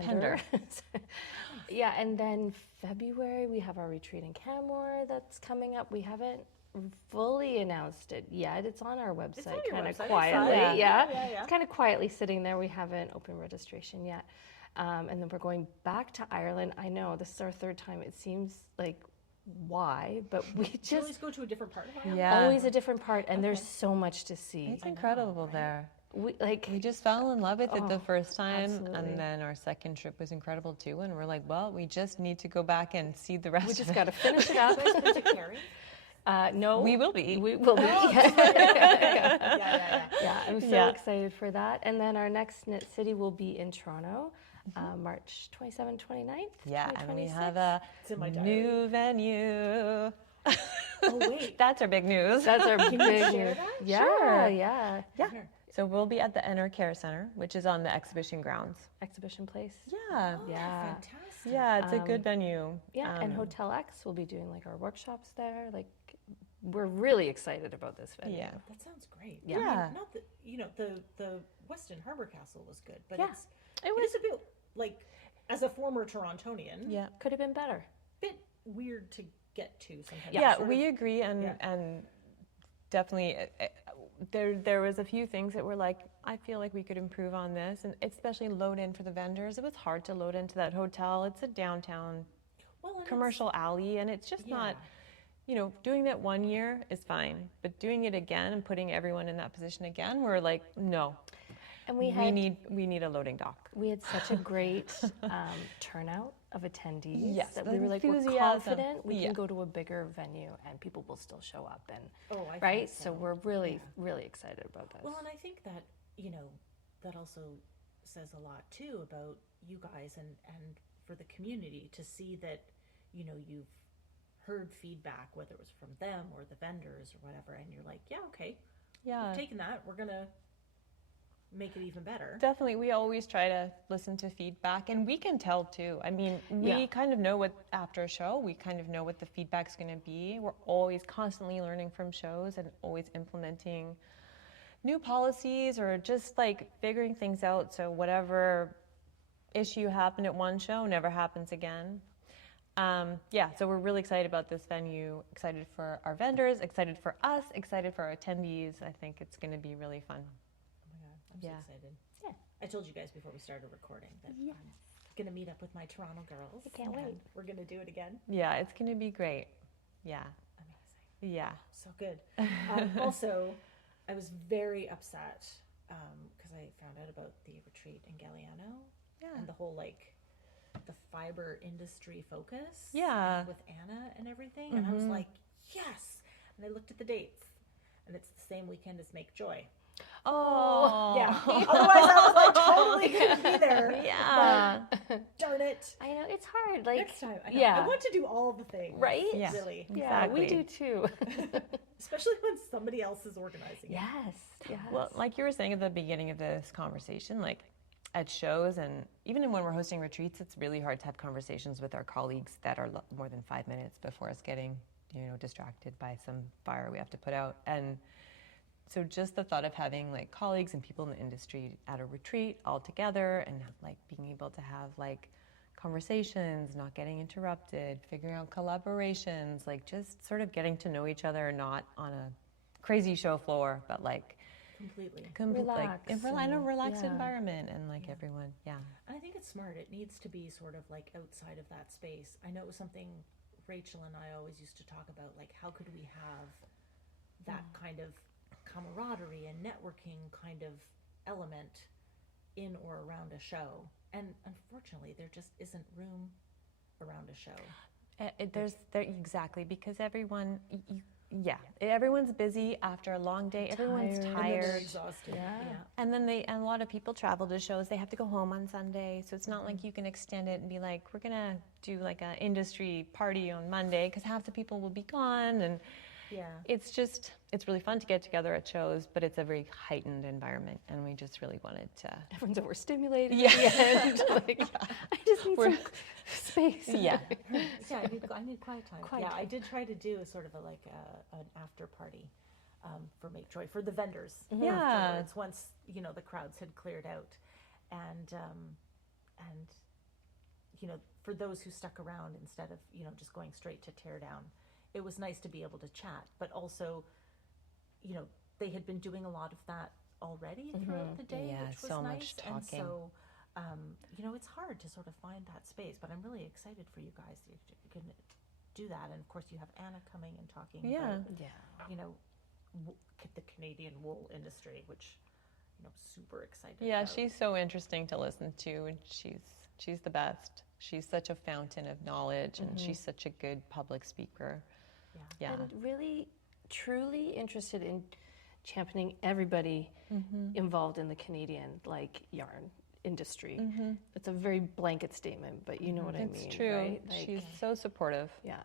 Pender. Yeah, and then February we have our retreat in Canmore that's coming up. We haven't fully announced it yet. It's on our on website your kind website. I of saw quietly. it. Yeah. Yeah. It's kind of quietly sitting there. We haven't opened registration yet. And then we're going back to Ireland. I know this is our third time. It seems like why, but we Do you just always go to a different part of Ireland? Yeah. always a different part, and there's Okay. so much to see. It's I know, incredible right? there. We We just fell in love with it the Oh, first time, absolutely. and then our second trip was incredible too. And we're like, well, we just need to go back and see the rest we of just it. got to finish it up. You guys been to Kerry? No, We will be. We will be. Yeah. Yeah, I'm so Yeah. excited for that. And then our next Knit City will be in Toronto, March 27th, 29th. Yeah, and we 2026. have a It's in my diary. new venue. Oh, wait. That's our big news. That's our Can big you share news. that? Yeah, Sure. yeah. Yeah. Sure. So we'll be at the Enner Care Center, which is on the exhibition grounds. Exhibition place. Yeah. Oh, Yeah. fantastic. Yeah, it's a good venue. Yeah, and Hotel X will be doing like our workshops there. Like, we're really excited about this venue. Yeah. That sounds great. Yeah. I mean, Yeah. not that, the Weston Harbor Castle was good, but Yeah. it was a bit, like, as a former Torontonian, Yeah. Could have been better. bit weird to get to sometimes. Yeah, Sort we of- agree, and Yeah. and definitely there was a few things that were like, I feel like we could improve on this, and especially load in for the vendors. It was hard to load into that hotel. It's a downtown well, and it's- commercial alley, and it's just not. Doing that one year is fine, but doing it again and putting everyone in that position again, we're like, no, And we need a loading dock. We had such a great turnout of attendees Yes, that the we were like, we're enthusiasm. confident we Yeah. can go to a bigger venue and people will still show up. And Oh, I think right, so. so we're really, Yeah. really excited about this. Well, and I think that, that also says a lot too about you guys and for the community to see that, you've heard feedback, whether it was from them or the vendors or whatever, and you're like, yeah, okay, Yeah. we've taken that, we're gonna make it even better. Definitely, we always try to listen to feedback, and we can tell too. I mean, we Yeah. kind of know what, after a show, we kind of know what the feedback's going to be. We're always constantly learning from shows and always implementing new policies or just like figuring things out so whatever issue happened at one show never happens again. So we're really excited about this venue, excited for our vendors, excited for us, excited for our attendees. I think it's going to be really fun. Oh my god, I'm so Yeah. excited. Yeah. I told you guys before we started recording that I'm gonna meet up with my Toronto girls. I can't and wait. We're gonna do it again. Yeah, it's going to be great. Yeah. Amazing. Yeah. So good. Also, I was very upset because I found out about the retreat in Galliano Yeah. and the whole the fiber industry focus. Yeah. With Anna and everything, and I was like, yes. And I looked at the dates, and it's the same weekend as Make Joy. Oh. Yeah. Otherwise, I was like totally couldn't be there. Yeah. But, darn it. I know it's hard. Like, Next time. I know. yeah. I want to do all the things. right? Yeah. Really. Yeah, we do Exactly. too. Especially when somebody else is organizing it. yes. Yes. Well, like you were saying at the beginning of this conversation, like at shows and even when we're hosting retreats, it's really hard to have conversations with our colleagues that are more than 5 minutes before us getting, distracted by some fire we have to put out. And so just the thought of having like colleagues and people in the industry at a retreat all together and like being able to have like conversations, not getting interrupted, figuring out collaborations, like just sort of getting to know each other, not on a crazy show floor, but like Completely. Relax in a and- relaxed yeah. environment and like everyone, yeah. And I think it's smart. It needs to be sort of like outside of that space. I know it was something Rachel and I always used to talk about, like how could we have that kind of camaraderie and networking kind of element in or around a show. And unfortunately, there just isn't room around a show. There's exactly, because everyone, everyone's busy after a long day. Everyone's tired. And then they're tired. exhausted. Yeah. And then and a lot of people travel to shows. They have to go home on Sunday, so it's not like you can extend it and be like, we're gonna do like an industry party on Monday because half the people will be gone. And Yeah. it's really fun to get together at shows, but it's a very heightened environment, and we just really wanted to. Everyone's overstimulated Yeah. at the end. Like, I just need some space. Yeah. Yeah, I need quiet time. Quiet I time. did try to do a sort of an after party for Make Joy for the vendors. Yeah. Afterwards, once the crowds had cleared out, and for those who stuck around instead of just going straight to tear down, it was nice to be able to chat. But also, they had been doing a lot of that already throughout the day, Yeah, which was so nice. much And talking. so, it's hard to sort of find that space, but I'm really excited for you guys. You can do that, and of course, you have Anna coming and talking Yeah. about, Yeah. the Canadian wool industry, which, super excited. Yeah, about. she's so interesting to listen to, and she's the best. She's such a fountain of knowledge, and she's such a good public speaker. Yeah. And really, truly interested in championing everybody involved in the Canadian yarn industry. It's a very blanket statement, but you know what I mean. It's true. Right? She's so supportive. Yeah.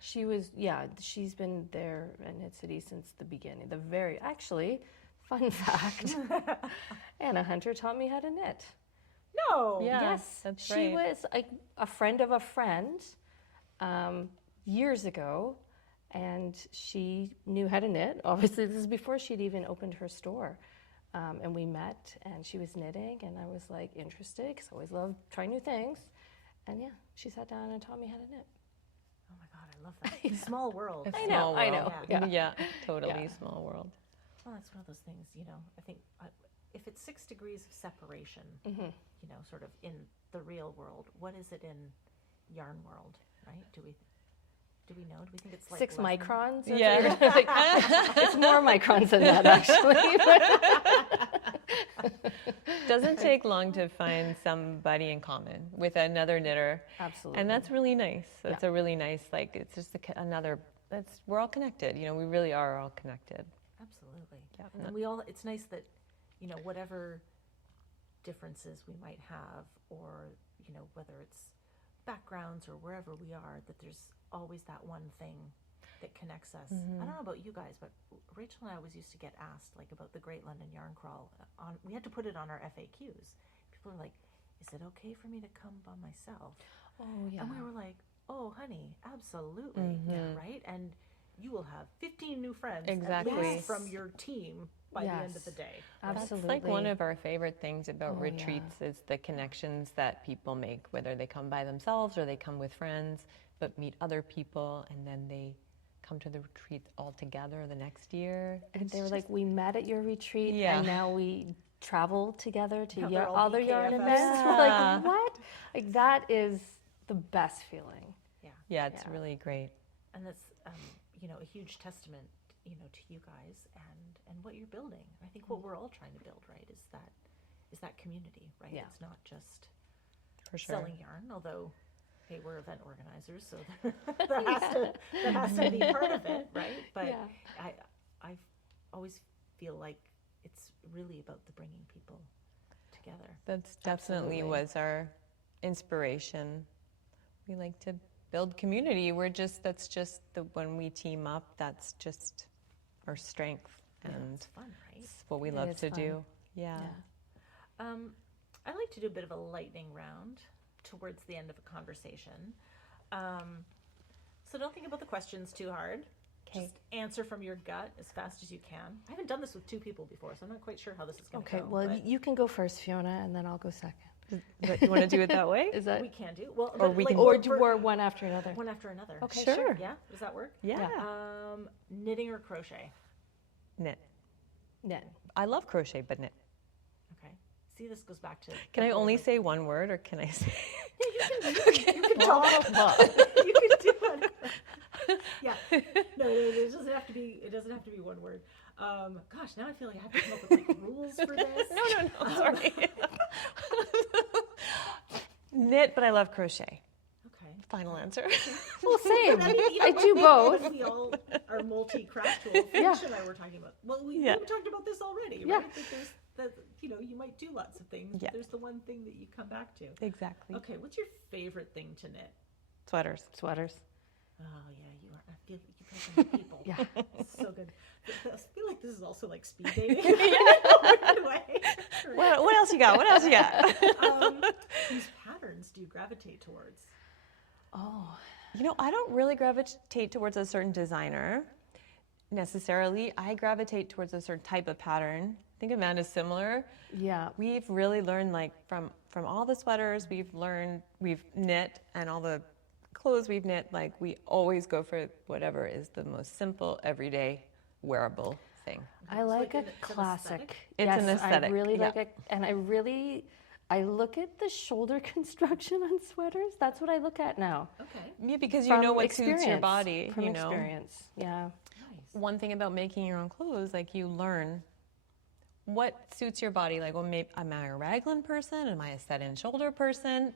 She's been there in Knit City since the beginning. Actually, fun fact, Anna Hunter taught me how to knit. No. Yeah, Yes, that's she right. was a friend of a friend years ago, and she knew how to knit. Obviously, this is before she'd even opened her store. And we met, and she was knitting, and I was interested because I always love trying new things. And yeah, she sat down and taught me how to knit. Oh my God, I love that. Small world. I know, I know. Yeah. Yeah. Totally Yeah. small world. Well, that's one of those things, I think if it's 6 degrees of separation, sort of in the real world, what is it in yarn world, right? Do we know? Do we think it's 6 less than- microns? That's Yeah. what you're like, it's more microns than that, actually. Doesn't take long to find somebody in common with another knitter. Absolutely. And that's really nice. That's Yeah. a really nice, it's just we're all connected. We really are all connected. Absolutely. Yeah. And it's nice that, whatever differences we might have, or, whether it's backgrounds or wherever we are, that there's always that one thing that connects us. I don't know about you guys, but Rachel and I always used to get asked about the Great London Yarn Crawl. We had to put it on our FAQs. People were like, is it okay for me to come by myself? Oh, yeah. And we were like, oh, honey, absolutely, right? And you will have 15 new friends at Exactly. least Yes. from your team by the end of Yes. the day. Absolutely. That's one of our favorite things about Oh, retreats is the connections that people make, whether they come by themselves or they come with friends, but meet other people, and then they come to the retreat all together the next year. And they were like, we met at your retreat, Yeah. and now we travel together to Now they're all other yarn BKFs. events. We're like, what? That is the best feeling. Yeah, it's Yeah. really great. And that's, a huge testament, to you guys and what you're building. I think what we're all trying to build, right, is that community, right? Yeah. It's not just For sure. selling yarn, although, hey, we're event organizers, so that has to be part of it, right? But Yeah. I always feel like it's really about the bringing people together. That's definitely Absolutely. was our inspiration. We like to build community. That's just when we team up, that's just our strength, and It's fun, right? it's what we It love is to fun. do. Yeah. I'd like to do a bit of a lightning round towards the end of a conversation. So don't think about the questions too hard. Okay. Just answer from your gut as fast as you can. I haven't done this with 2 people before, so I'm not quite sure how this is going to Okay, go. well, but you can go first, Fiona, and then I'll go second. But you want to do it that way? Is that, we can do. Well, Or but we like, can- or for- one after another? one after another. Okay, Sure. sure. Yeah, does that work? Yeah. Knitting or crochet? Knit. Knit. I love crochet, but knit. Okay. See, this goes back to. Can I the whole, only like- say one word, or can I say? You can talk. You can do whatever. Yeah. No, it doesn't have to be. It doesn't have to be one word. Gosh, now I feel like I have to come up with rules for this. No, sorry. Knit, but I love crochet. Okay. final answer. Well, same. But even I do when both. We all are multi-craftual. Finch and I were talking about. Well, we talked about this already, Yeah. right? That there's that you might do lots of things. Yeah. But there's the one thing that you come back to. Exactly. Okay, what's your favorite thing to knit? Sweaters. Sweaters. Oh yeah, you are. I feel like you guys are my people. Yeah. It's so good. I feel like this is also like speed dating. In a weird way. What else you got? What else you got? Whose patterns do you gravitate towards? Oh. I don't really gravitate towards a certain designer necessarily. I gravitate towards a certain type of pattern. I think Amanda's similar. Yeah. We've really learned, like, from all the sweaters we've knit, and all the clothes we've knit, like, we always go for whatever is the most simple, everyday, wearable thing. I like a it's an classic. aesthetic? It's an aesthetic, I really yeah. like it, and I look at the shoulder construction on sweaters. That's what I look at now. Okay. Yeah, because you From know what suits your experience, body. From you know. experience, yeah. Nice. One thing about making your own clothes, like, you learn what suits your body. Like, well, maybe, am I a raglan person? Am I a set-in shoulder person?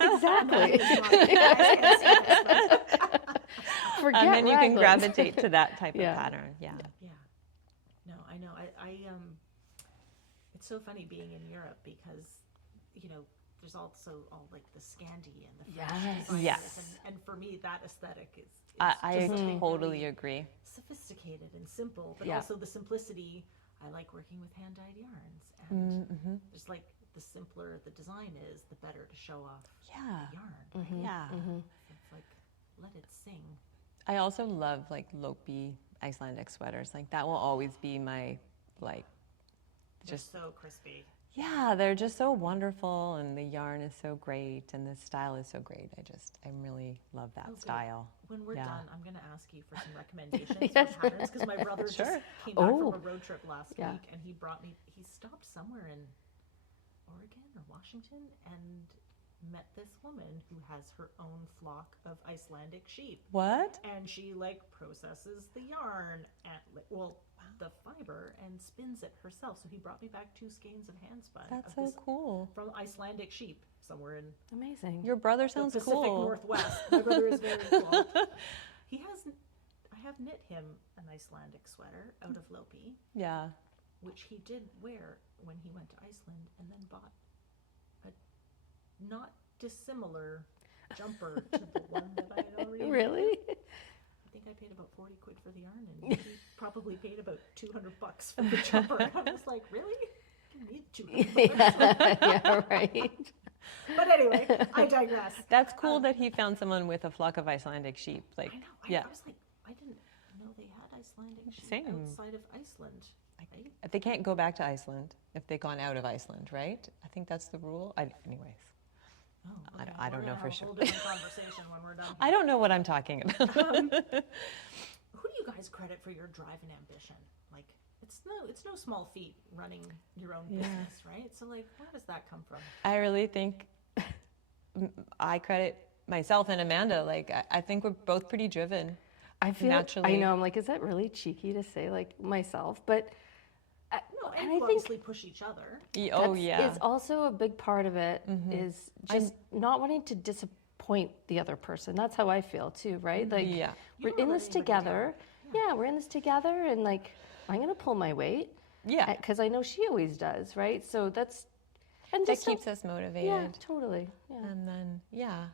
Exactly. Forget And then you can raglans. gravitate to that type Yeah. of pattern. Yeah. Yeah. No, I know. I it's so funny being in Europe because, there's also all like the Scandi and the French Yes. designers, Yes. and for me that aesthetic is I just something totally really agree. sophisticated and simple, but Yeah. also the simplicity. I like working with hand-dyed yarns, and Mm-hmm. there's like the simpler the design is, the better to show off Yeah. the yarn. Mm-hmm. Yeah. It's like let it sing. I also love, like, Lopi Icelandic sweaters. Like, that will always be my, like, They're just, so crispy. yeah, they're just so wonderful, and the yarn is so great, and the style is so great. I really love that Okay. style. When we're Yeah. done, I'm going to ask you for some recommendations Yes. for patterns because my brother Sure. just came back Oh. from a road trip last Yeah. week, and he stopped somewhere in Oregon or Washington and met this woman who has her own flock of Icelandic sheep, What? and she like processes the yarn and the fiber and spins it herself. So he brought me back 2 skeins of hand spun That's of so this cool. from Icelandic sheep somewhere in Amazing. Your brother the sounds Pacific cool. Northwest. My brother is very cool. I have knit him an Icelandic sweater out of Lopi, Yeah. which he did wear when he went to Iceland, and then bought a not dissimilar jumper to the one that I had already knit. Really? I think I paid about 40 quid for the yarn, and he probably paid about $200 for the jumper. I was like, really? You need $200. Yeah, right. But anyway, I digress. That's cool that he found someone with a flock of Icelandic sheep. Like, I know. yeah. I was like, I didn't know they had Icelandic sheep Same. outside of Iceland. Right? They can't go back to Iceland if they've gone out of Iceland, right? I think that's the rule. Anyways, Oh, I don't We're know gonna for have sure. A whole different conversation when we're done. I don't know what I'm talking about. Who do you guys credit for your drive and ambition? Like, it's no small feat running your own Yeah. business, right? So, like, where does that come from? I really think I credit myself and Amanda. Like, I think we're both pretty driven. I feel Naturally. I know. I'm like, is that really cheeky to say, like, myself? But No, and and you I think obviously push each other. Oh, that's- yeah. is also a big part of it. Is just not wanting to disappoint the other person. That's how I feel too, right? Like Yeah. You we're don't in let this anybody together. Yeah, we're in this together, and like I'm gonna pull my weight. Yeah. Because I know she always does, right? So that's and That just keeps us motivated. yeah, totally. Yeah. And then, yeah,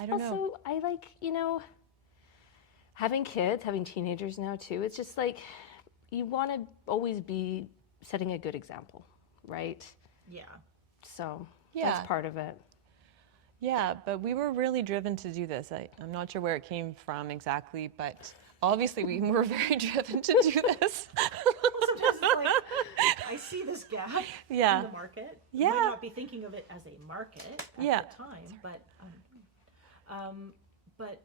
I don't know. Also, I like, having kids, having teenagers now too. It's just like you want to always be setting a good example, right? Yeah. So Yeah. that's part of it. Yeah, but we were really driven to do this. I'm not sure where it came from exactly, but obviously we were very driven to do this. Sometimes it's like, I see this gap Yeah. in the market. Yeah. Might not be thinking of it as a market at Yeah. the time, but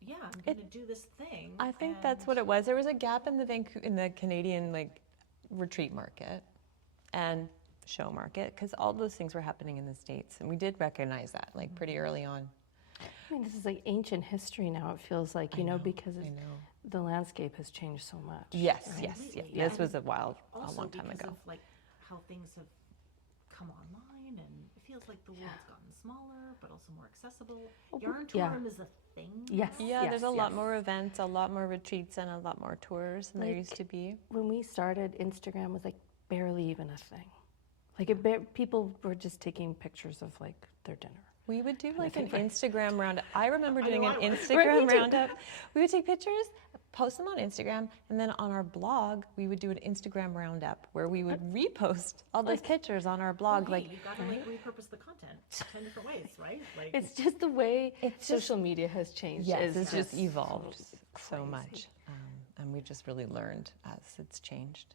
yeah, I'm going to do this thing. I think that's what it was. There was a gap in the Canadian like retreat market and show market because all those things were happening in the States, and we did recognize that like pretty early on. I mean, this is like ancient history now. It feels like, because I know. the landscape has changed so much. Yes, right? yes, yes. Completely. This And was a also long time because ago. of like how things have come online, and if feels like the world's gotten smaller, but also more accessible. Oh, Yarn yeah. tourism is a thing. Yes. now. Yeah, there's a lot yes. more events, a lot more retreats, and a lot more tours than there Like- used to be. When we started, Instagram was like barely even a thing. Like people were just taking pictures of like their dinner. We would do like an think, right? Instagram roundup. I remember doing know an I would. Instagram Right, me too. roundup. We would take pictures, post them on Instagram, and then on our blog, we would do an Instagram roundup where we would repost all those pictures on our blog. Hey, Like, you've got to like repurpose the content 10 different ways, right? Like, It's just the way It's social media has changed. yes, is it's just just evolved so crazy. much. And we've just really learned as it's changed,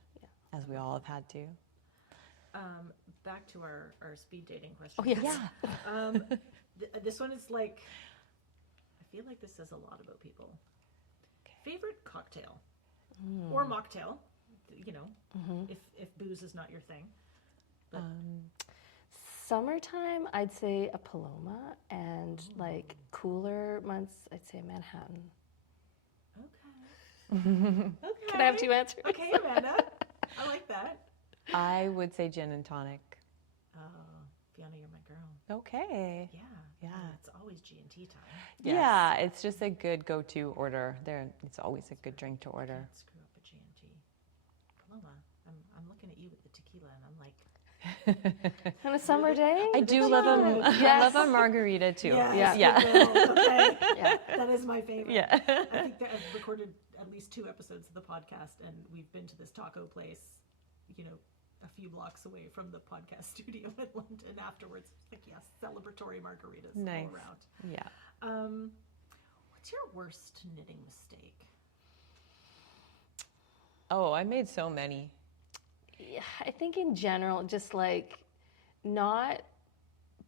as we all have had to. back to our speed dating question. Oh, yes. Yeah. This one is like, I feel like this says a lot about people. Favorite cocktail or mocktail, you know, if booze is not your thing. But Summertime, I'd say a Paloma, and like cooler months, I'd say a Manhattan. okay. Okay. Can I have two answers? Okay, Amanda. I like that. I would say gin and tonic. Fiona, you're my girl. Okay. Yeah. Yeah. It's always G&T time. Yes. Yeah, it's just a good go-to order. It's always a good drink to order. Can't screw up a G&T. Paloma, I'm looking at you with the tequila, and I'm like, On a summer day? I do love a, I Yes. love a margarita too. yes, Yeah. good girl. Okay. Yeah. That is my favorite. Yeah. I think that I've recorded at least 2 episodes of the podcast, and we've been to this taco place, you know, a few blocks away from the podcast studio in London afterwards. Like, yes, celebratory margaritas Nice. all around. Yeah. What's your worst knitting mistake? Oh, I made so many. Yeah, I think in general, just like not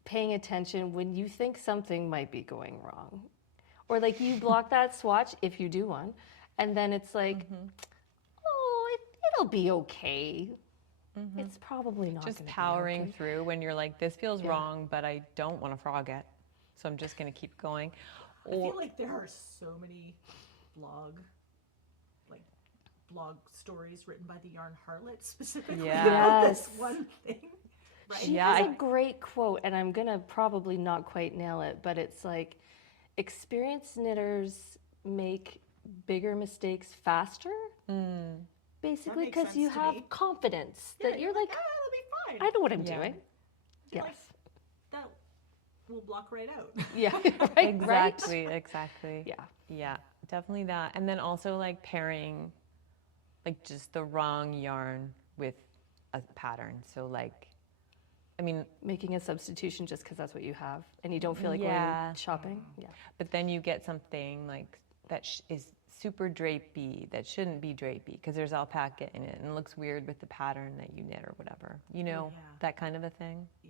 paying attention when you think something might be going wrong. Or like you block that swatch if you do one, and then it's like, oh, it'll be okay. It's probably not Just gonna be powering okay. through when you're like, this feels wrong, but I don't want to frog it. So I'm just going to keep going. I feel like there are so many blog stories written by the Yarn Harlot specifically about this Yes. one thing. Right? She Yeah, has I- a great quote, and I'm gonna probably not quite nail it, but it's like, experienced knitters make bigger mistakes faster. Basically, makes because sense you to have me. confidence Yeah, that you're like, it'll be fine. I know what I'm Yeah. doing. You're Yes. like, that will block right out. Yeah. right. Exactly, exactly. Yeah. Yeah, definitely that. And then also like pairing like just the wrong yarn with a pattern. So like, I mean, Making a substitution just because that's what you have, and you don't feel like Yeah. going shopping. Yeah. but then you get something like that is super drapey that shouldn't be drapey because there's alpaca in it and it looks weird with the pattern that you knit or whatever. You know, yeah. that kind of a thing. Yeah.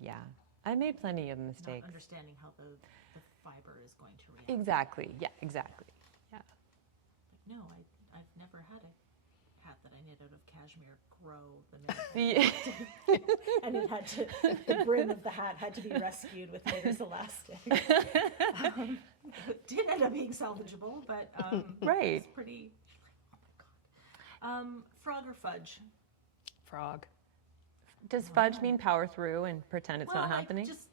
Yeah. I made plenty of Not mistakes. understanding how the fiber is going to react. Exactly. Yeah, exactly. Yeah. Like, no, I've never had a hat that I knit out of cashmere grow the minute. Yeah. And it had to, the brim of the hat had to be rescued with knitter's elastic. It did end up being salvageable, but Right. it's pretty, oh my God. Frog or fudge? Frog. Does fudge mean power through and pretend it's not like, happening? just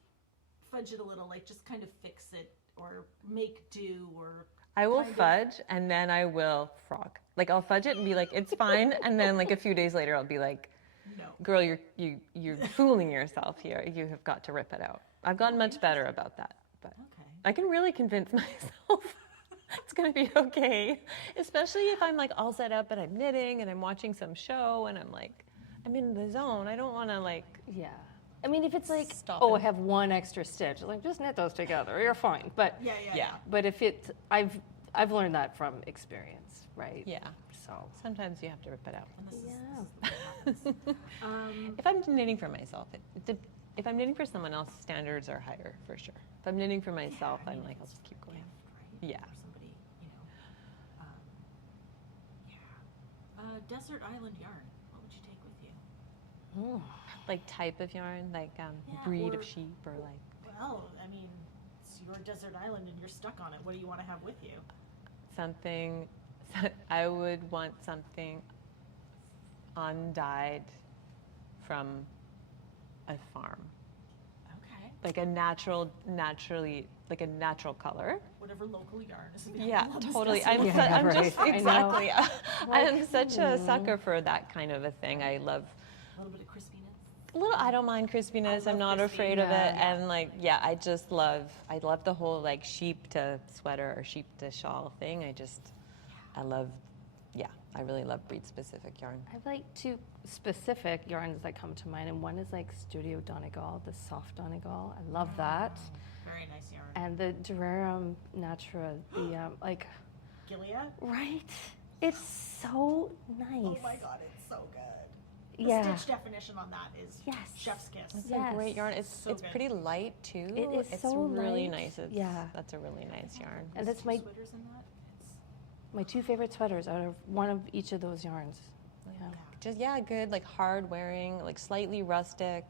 fudge it a little, like just kind of fix it or make do or I will kind of- fudge and then I will frog. Like I'll fudge it and be like, it's fine, and then like a few days later I'll be like, no. girl, you're fooling yourself here. You have got to rip it out. I've gotten much better about that, but Okay. I can really convince myself it's gonna be okay. Especially if I'm like all set up and I'm knitting and I'm watching some show and I'm like, I'm in the zone. I don't want to like. Yeah. I mean, if it's like, Stop oh, it. I have one extra stitch, like just knit those together, you're fine. But Yeah. but if it, I've learned that from experience, right? Yeah. So Sometimes you have to rip it out. And this is Yeah. what happens. If I'm knitting for myself, if I'm knitting for someone else, standards are higher for sure. If I'm knitting for myself, I I'm mean, like, I'll it's just keep a going. gift, right? Yeah. For somebody, you know. Desert island yarn. What would you take with you? Like type of yarn, like Yeah, breed or- of sheep, or like Well, I mean, it's your desert island and you're stuck on it. What do you want to have with you? something. I would want something undyed from a farm. like a like a natural color. Whatever local yarn is. Yeah, totally. I'm I'm right. just I know. exactly. I'm such a sucker for that kind of a thing. I love a little bit of crispiness. a little. I don't mind crispiness. I I'm love not crispy, afraid of it. yeah. And like, yeah, I love the whole like sheep to sweater or sheep to shawl thing. I really love breed specific yarn. I have like two specific yarns that come to mind, and one is like Studio Donegal, the soft Donegal. I love that. Very nice yarn. And the Durarum Natura, the like, Gilead? right? It's so nice. Oh my god, it's so good. The Yeah. stitch definition on that is Yes. chef's kiss. It's Yes. a great yarn. It's So it's good. pretty light too. It is it's so really light. nice. Yeah. That's a really nice yarn. And There's that's two my sweaters in that. It's my two favorite sweaters out of one of each of those yarns. Yeah. Just good, like hard wearing, like slightly rustic,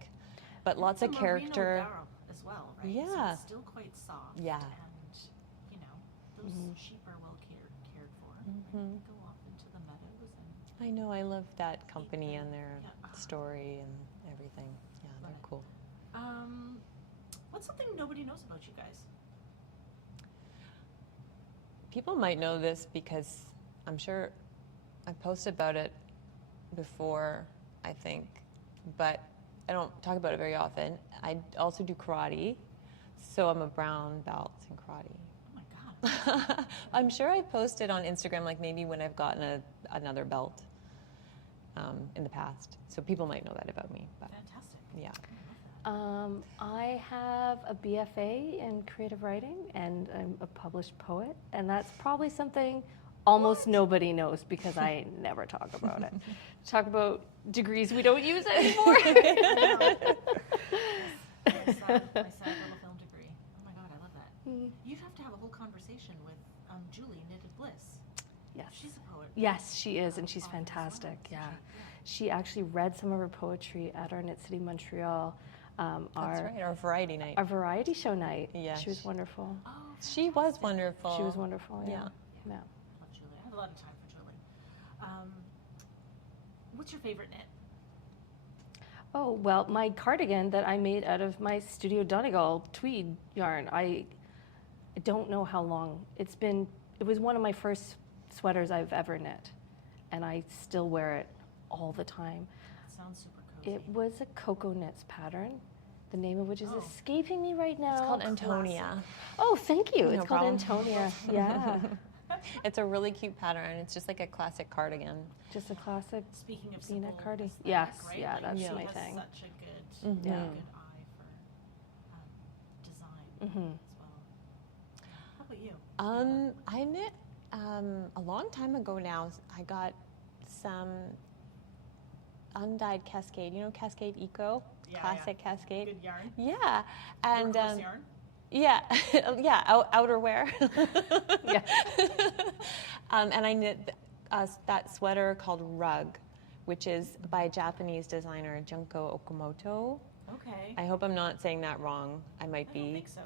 but lots it's of a merino character. yarrow as well, right? So Yeah. it's still quite soft. Yeah. And you know, those sheep are well cared for. Right? Mhm. They go off into the meadows and I know. I love that company and their Yeah. story and everything. Yeah, Love they're it. cool. what's something nobody knows about you guys? People might know this because I'm sure I posted about it before, I think, but I don't talk about it very often. I also do karate, so I'm a brown belt in karate. Oh my god. I'm sure I posted on Instagram, like maybe when I've gotten another belt in the past, so people might know that about me. But Fantastic. yeah, I have a BFA in creative writing, and I'm a published poet, and that's probably something almost nobody knows because I never talk about it. Talk about degrees we don't use anymore. My sad little film degree. Oh my god, I love that. You'd have to have a whole conversation with Julie Knitted Bliss. Yes. She's a poet. Yes, she is, and she's Author as well, fantastic. isn't Yeah. she? She actually read some of her poetry at our Knit City Montreal, that's right. Our variety night. our variety show night. Yeah, She was wonderful. Oh, She was wonderful. She was wonderful. Yeah. Yeah. Yeah. I love Julie. I have a lot of time for Julie. What's your favorite knit? Oh, well, my cardigan that I made out of my Studio Donegal tweed yarn, I don't know how long. It was one of my first sweaters I've ever knit, and I still wear it all the time. That sounds super cozy. It was a Cocoa Knits pattern, the name of which is Oh. escaping me right now. It's called Antonia. Oh, thank you. No It's problem. called Antonia. Yeah. It's a really cute pattern. It's just like a classic cardigan. Just a classic. Speaking of V-neck simple cardi. aesthetic, Yes, right? yeah, Like, that's she my has thing. such a good, Mhm. Yeah. good eye for design Mhm. as well. How about you? I knit a long time ago now. I got some undyed Cascade. You know Cascade Eco? Yeah, Classic Cascade. Good yarn. Yeah. And Workhorse yarn. yeah, yeah, outerwear. Yeah. And I knit that sweater called Rug, which is by a Japanese designer, Junko Okamoto. Okay. I hope I'm not saying that wrong. I might I be. don't think so.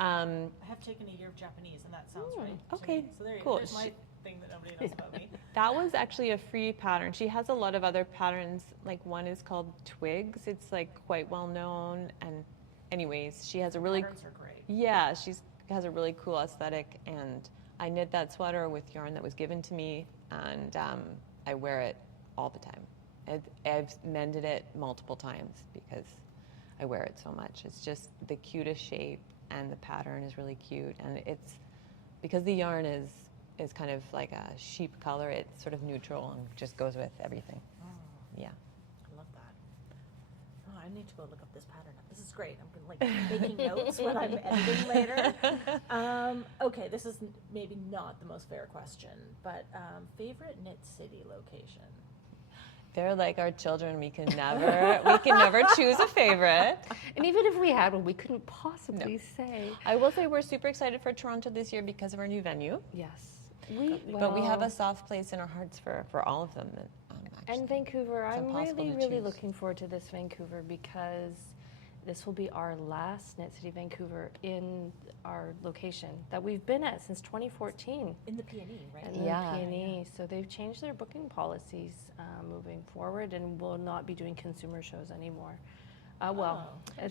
Um, I have taken a year of Japanese, and that sounds right. to okay, me. So there you cool. go. There's my thing that nobody knows about me. That was actually a free pattern. She has a lot of other patterns. Like one is called Twigs. It's like quite well known. And anyways, she has a really Patterns are great. yeah. She has a really cool aesthetic. And I knit that sweater with yarn that was given to me, and I wear it all the time. I've mended it multiple times because I wear it so much. It's just the cutest shape, and the pattern is really cute. And it's because the yarn is kind of like a sheep color. It's sort of neutral and just goes with everything. Oh, Yeah. I love that. Oh, I need to go look up this pattern. This is great. I'm like making notes when I'm editing later. Okay, this is maybe not the most fair question, but favorite Knit City location? They're like our children. We can never choose a favorite. And even if we had one, we couldn't possibly say. I will say we're super excited for Toronto this year because of our new venue. Yes. But we have a soft place in our hearts for all of them. Actually. And Vancouver, It's I'm impossible really, to really choose. looking forward to this Vancouver because this will be our last Knit City Vancouver in our location that we've been at since 2014. In the PNE, right? And Yeah. PNE. So they've changed their booking policies moving forward and will not be doing consumer shows anymore. Well, Oh,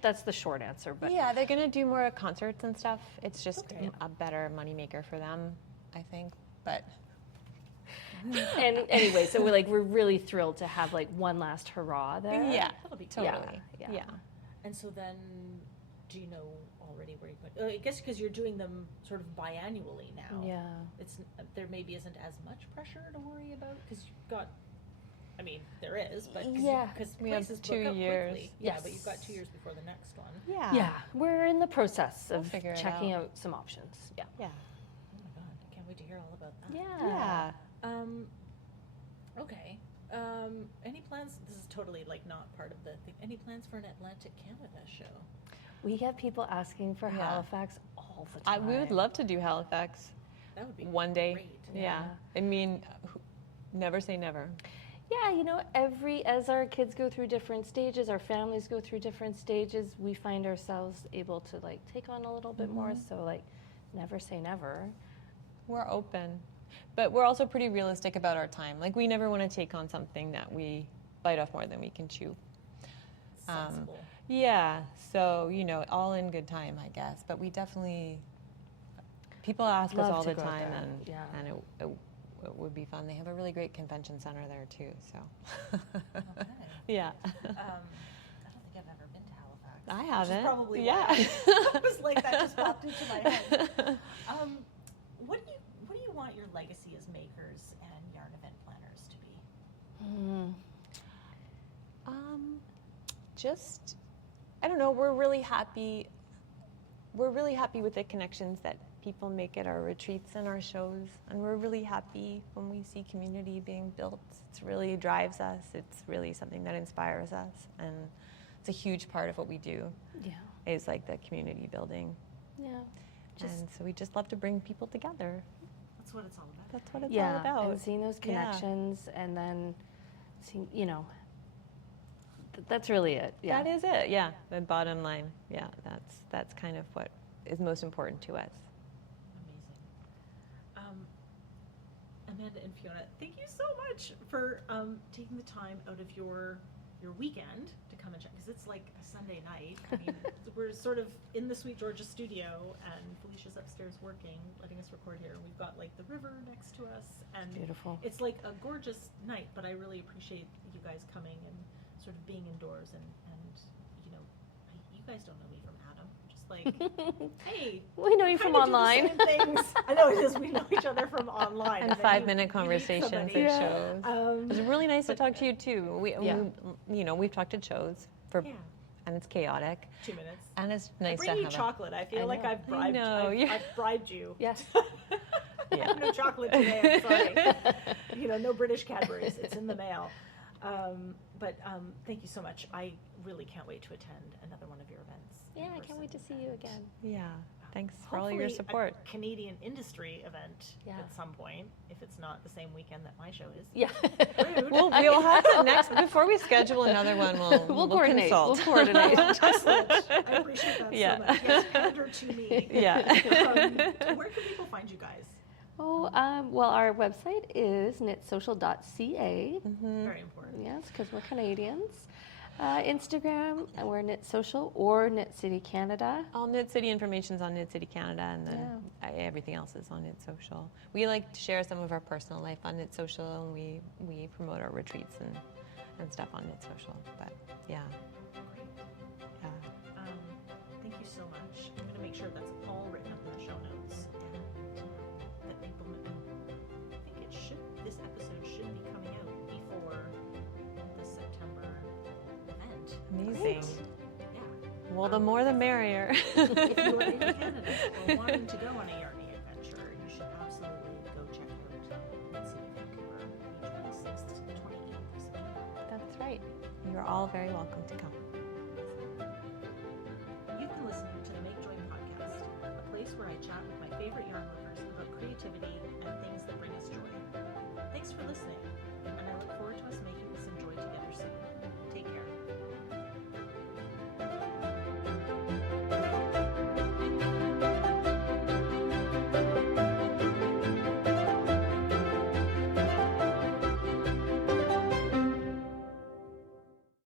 that's the short answer. But Yeah, they're going to do more concerts and stuff. It's just Okay. a better moneymaker for them, I think. But and anyway, so we're really thrilled to have like one last hurrah there. yeah, That'll be cool. totally. Yeah. Yeah. And so then, do you know already where you're going? I guess because you're doing them sort of biannually now. Yeah. It's there maybe isn't as much pressure to worry about because you've got. I mean, there is, but Yeah. because We have places 2 book up years. quickly. Yeah, Yes. but you've got 2 years before the next one. Yeah. Yeah, we're in the process We'll of figure it checking out. out some options. Yeah. Yeah. Oh my god, I can't wait to hear all about that. Yeah. Okay. Any plans? This is totally like not part of the thing. Any plans for an Atlantic Canada show? We get people asking for Yeah. Halifax all the time. We would love to do Halifax That would be one day. great. Yeah. I mean, never say never. Yeah, as our kids go through different stages, our families go through different stages, we find ourselves able to like take on a little bit more. So like, never say never. We're open. But we're also pretty realistic about our time. Like, we never want to take on something that we bite off more than we can chew. Sensible. Yeah, so, all in good time, I guess. But we definitely, people ask us Love all to the go time, there, and, yeah. and it would be fun. They have a really great convention center there, too, so. Okay. Yeah. I don't think I've ever been to Halifax. I which is haven't. probably Yeah. why I was like that just popped into my head. What do you want your legacy as makers and yarn event planners to be? Just, I don't know, we're really happy with the connections that people make at our retreats and our shows, and we're really happy when we see community being built. It really drives us. It's really something that inspires us, and it's a huge part of what we do Yeah. is like the community building. Yeah. And so we just love to bring people together. That's what it's all about. That's what it's all Yeah, about. and seeing those Yeah. connections and then seeing, that's really it. Yeah. That is it. Yeah, the bottom line. Yeah, that's kind of what is most important to us. Amazing. Amanda and Fiona, thank you so much for taking the time out of your weekend to come and check, because it's like a Sunday night. I mean, we're sort of in the Sweet Georgia studio, and Felicia's upstairs working, letting us record here. We've got like the river next to us, and Beautiful. it's like a gorgeous night. But I really appreciate you guys coming and sort of being indoors, and you guys don't know me from Adam. Just like, hey, We know you kind from of do the online. same things. I know it is. We know each other from online. And then 5-minute you meet conversations at somebody. shows. It was really nice to talk to you too. Yeah. We've talked at shows Yeah, and it's chaotic, 2 minutes. and it's I nice bring to you have. chocolate. I feel I like know. I've bribed. know, I've, yeah. I've bribed you. Yes. I have no chocolate today. I'm sorry. No British Cadburys. It's in the mail. But thank you so much. I really can't wait to attend another one of your events. in Yeah, I can't wait to person. see you again. Yeah, thanks for all your Hopefully support. a Canadian industry event Yeah. at some point, if it's not the same weekend that my show is. Yeah. Rude. We'll have to next before we schedule another one. We'll coordinate. consult. We'll coordinate. Excellent. I appreciate that Yeah. so much. Yes, pander to me. Yeah. Where can people find you guys? Well, our website is knitsocial.ca. Very important. Yes, because we're Canadians. Instagram, we're Knit Social or Knit City Canada. All Knit City information's on Knit City Canada, and then everything else is on Knit Social. We like to share some of our personal life on Knit Social, and we promote our retreats and stuff on Knit Social. But yeah, Great. yeah. Thank you so much. I'm going to make sure that's all written up in the show notes, and that people. I think this episode should be coming out before the September event. Amazing. Yeah. Well, the more the merrier. If you are in Canada or wanting to go on a yarning adventure, you should absolutely go check out Knit City Vancouver, the 26th to the 28th of September. That's right. You're all very welcome to come. You've been listening to the Make Joy podcast, a place where I chat with my favorite yarn lovers about creativity and things that bring us joy. Thanks for listening, and I look forward to us making this enjoy together soon. Take care.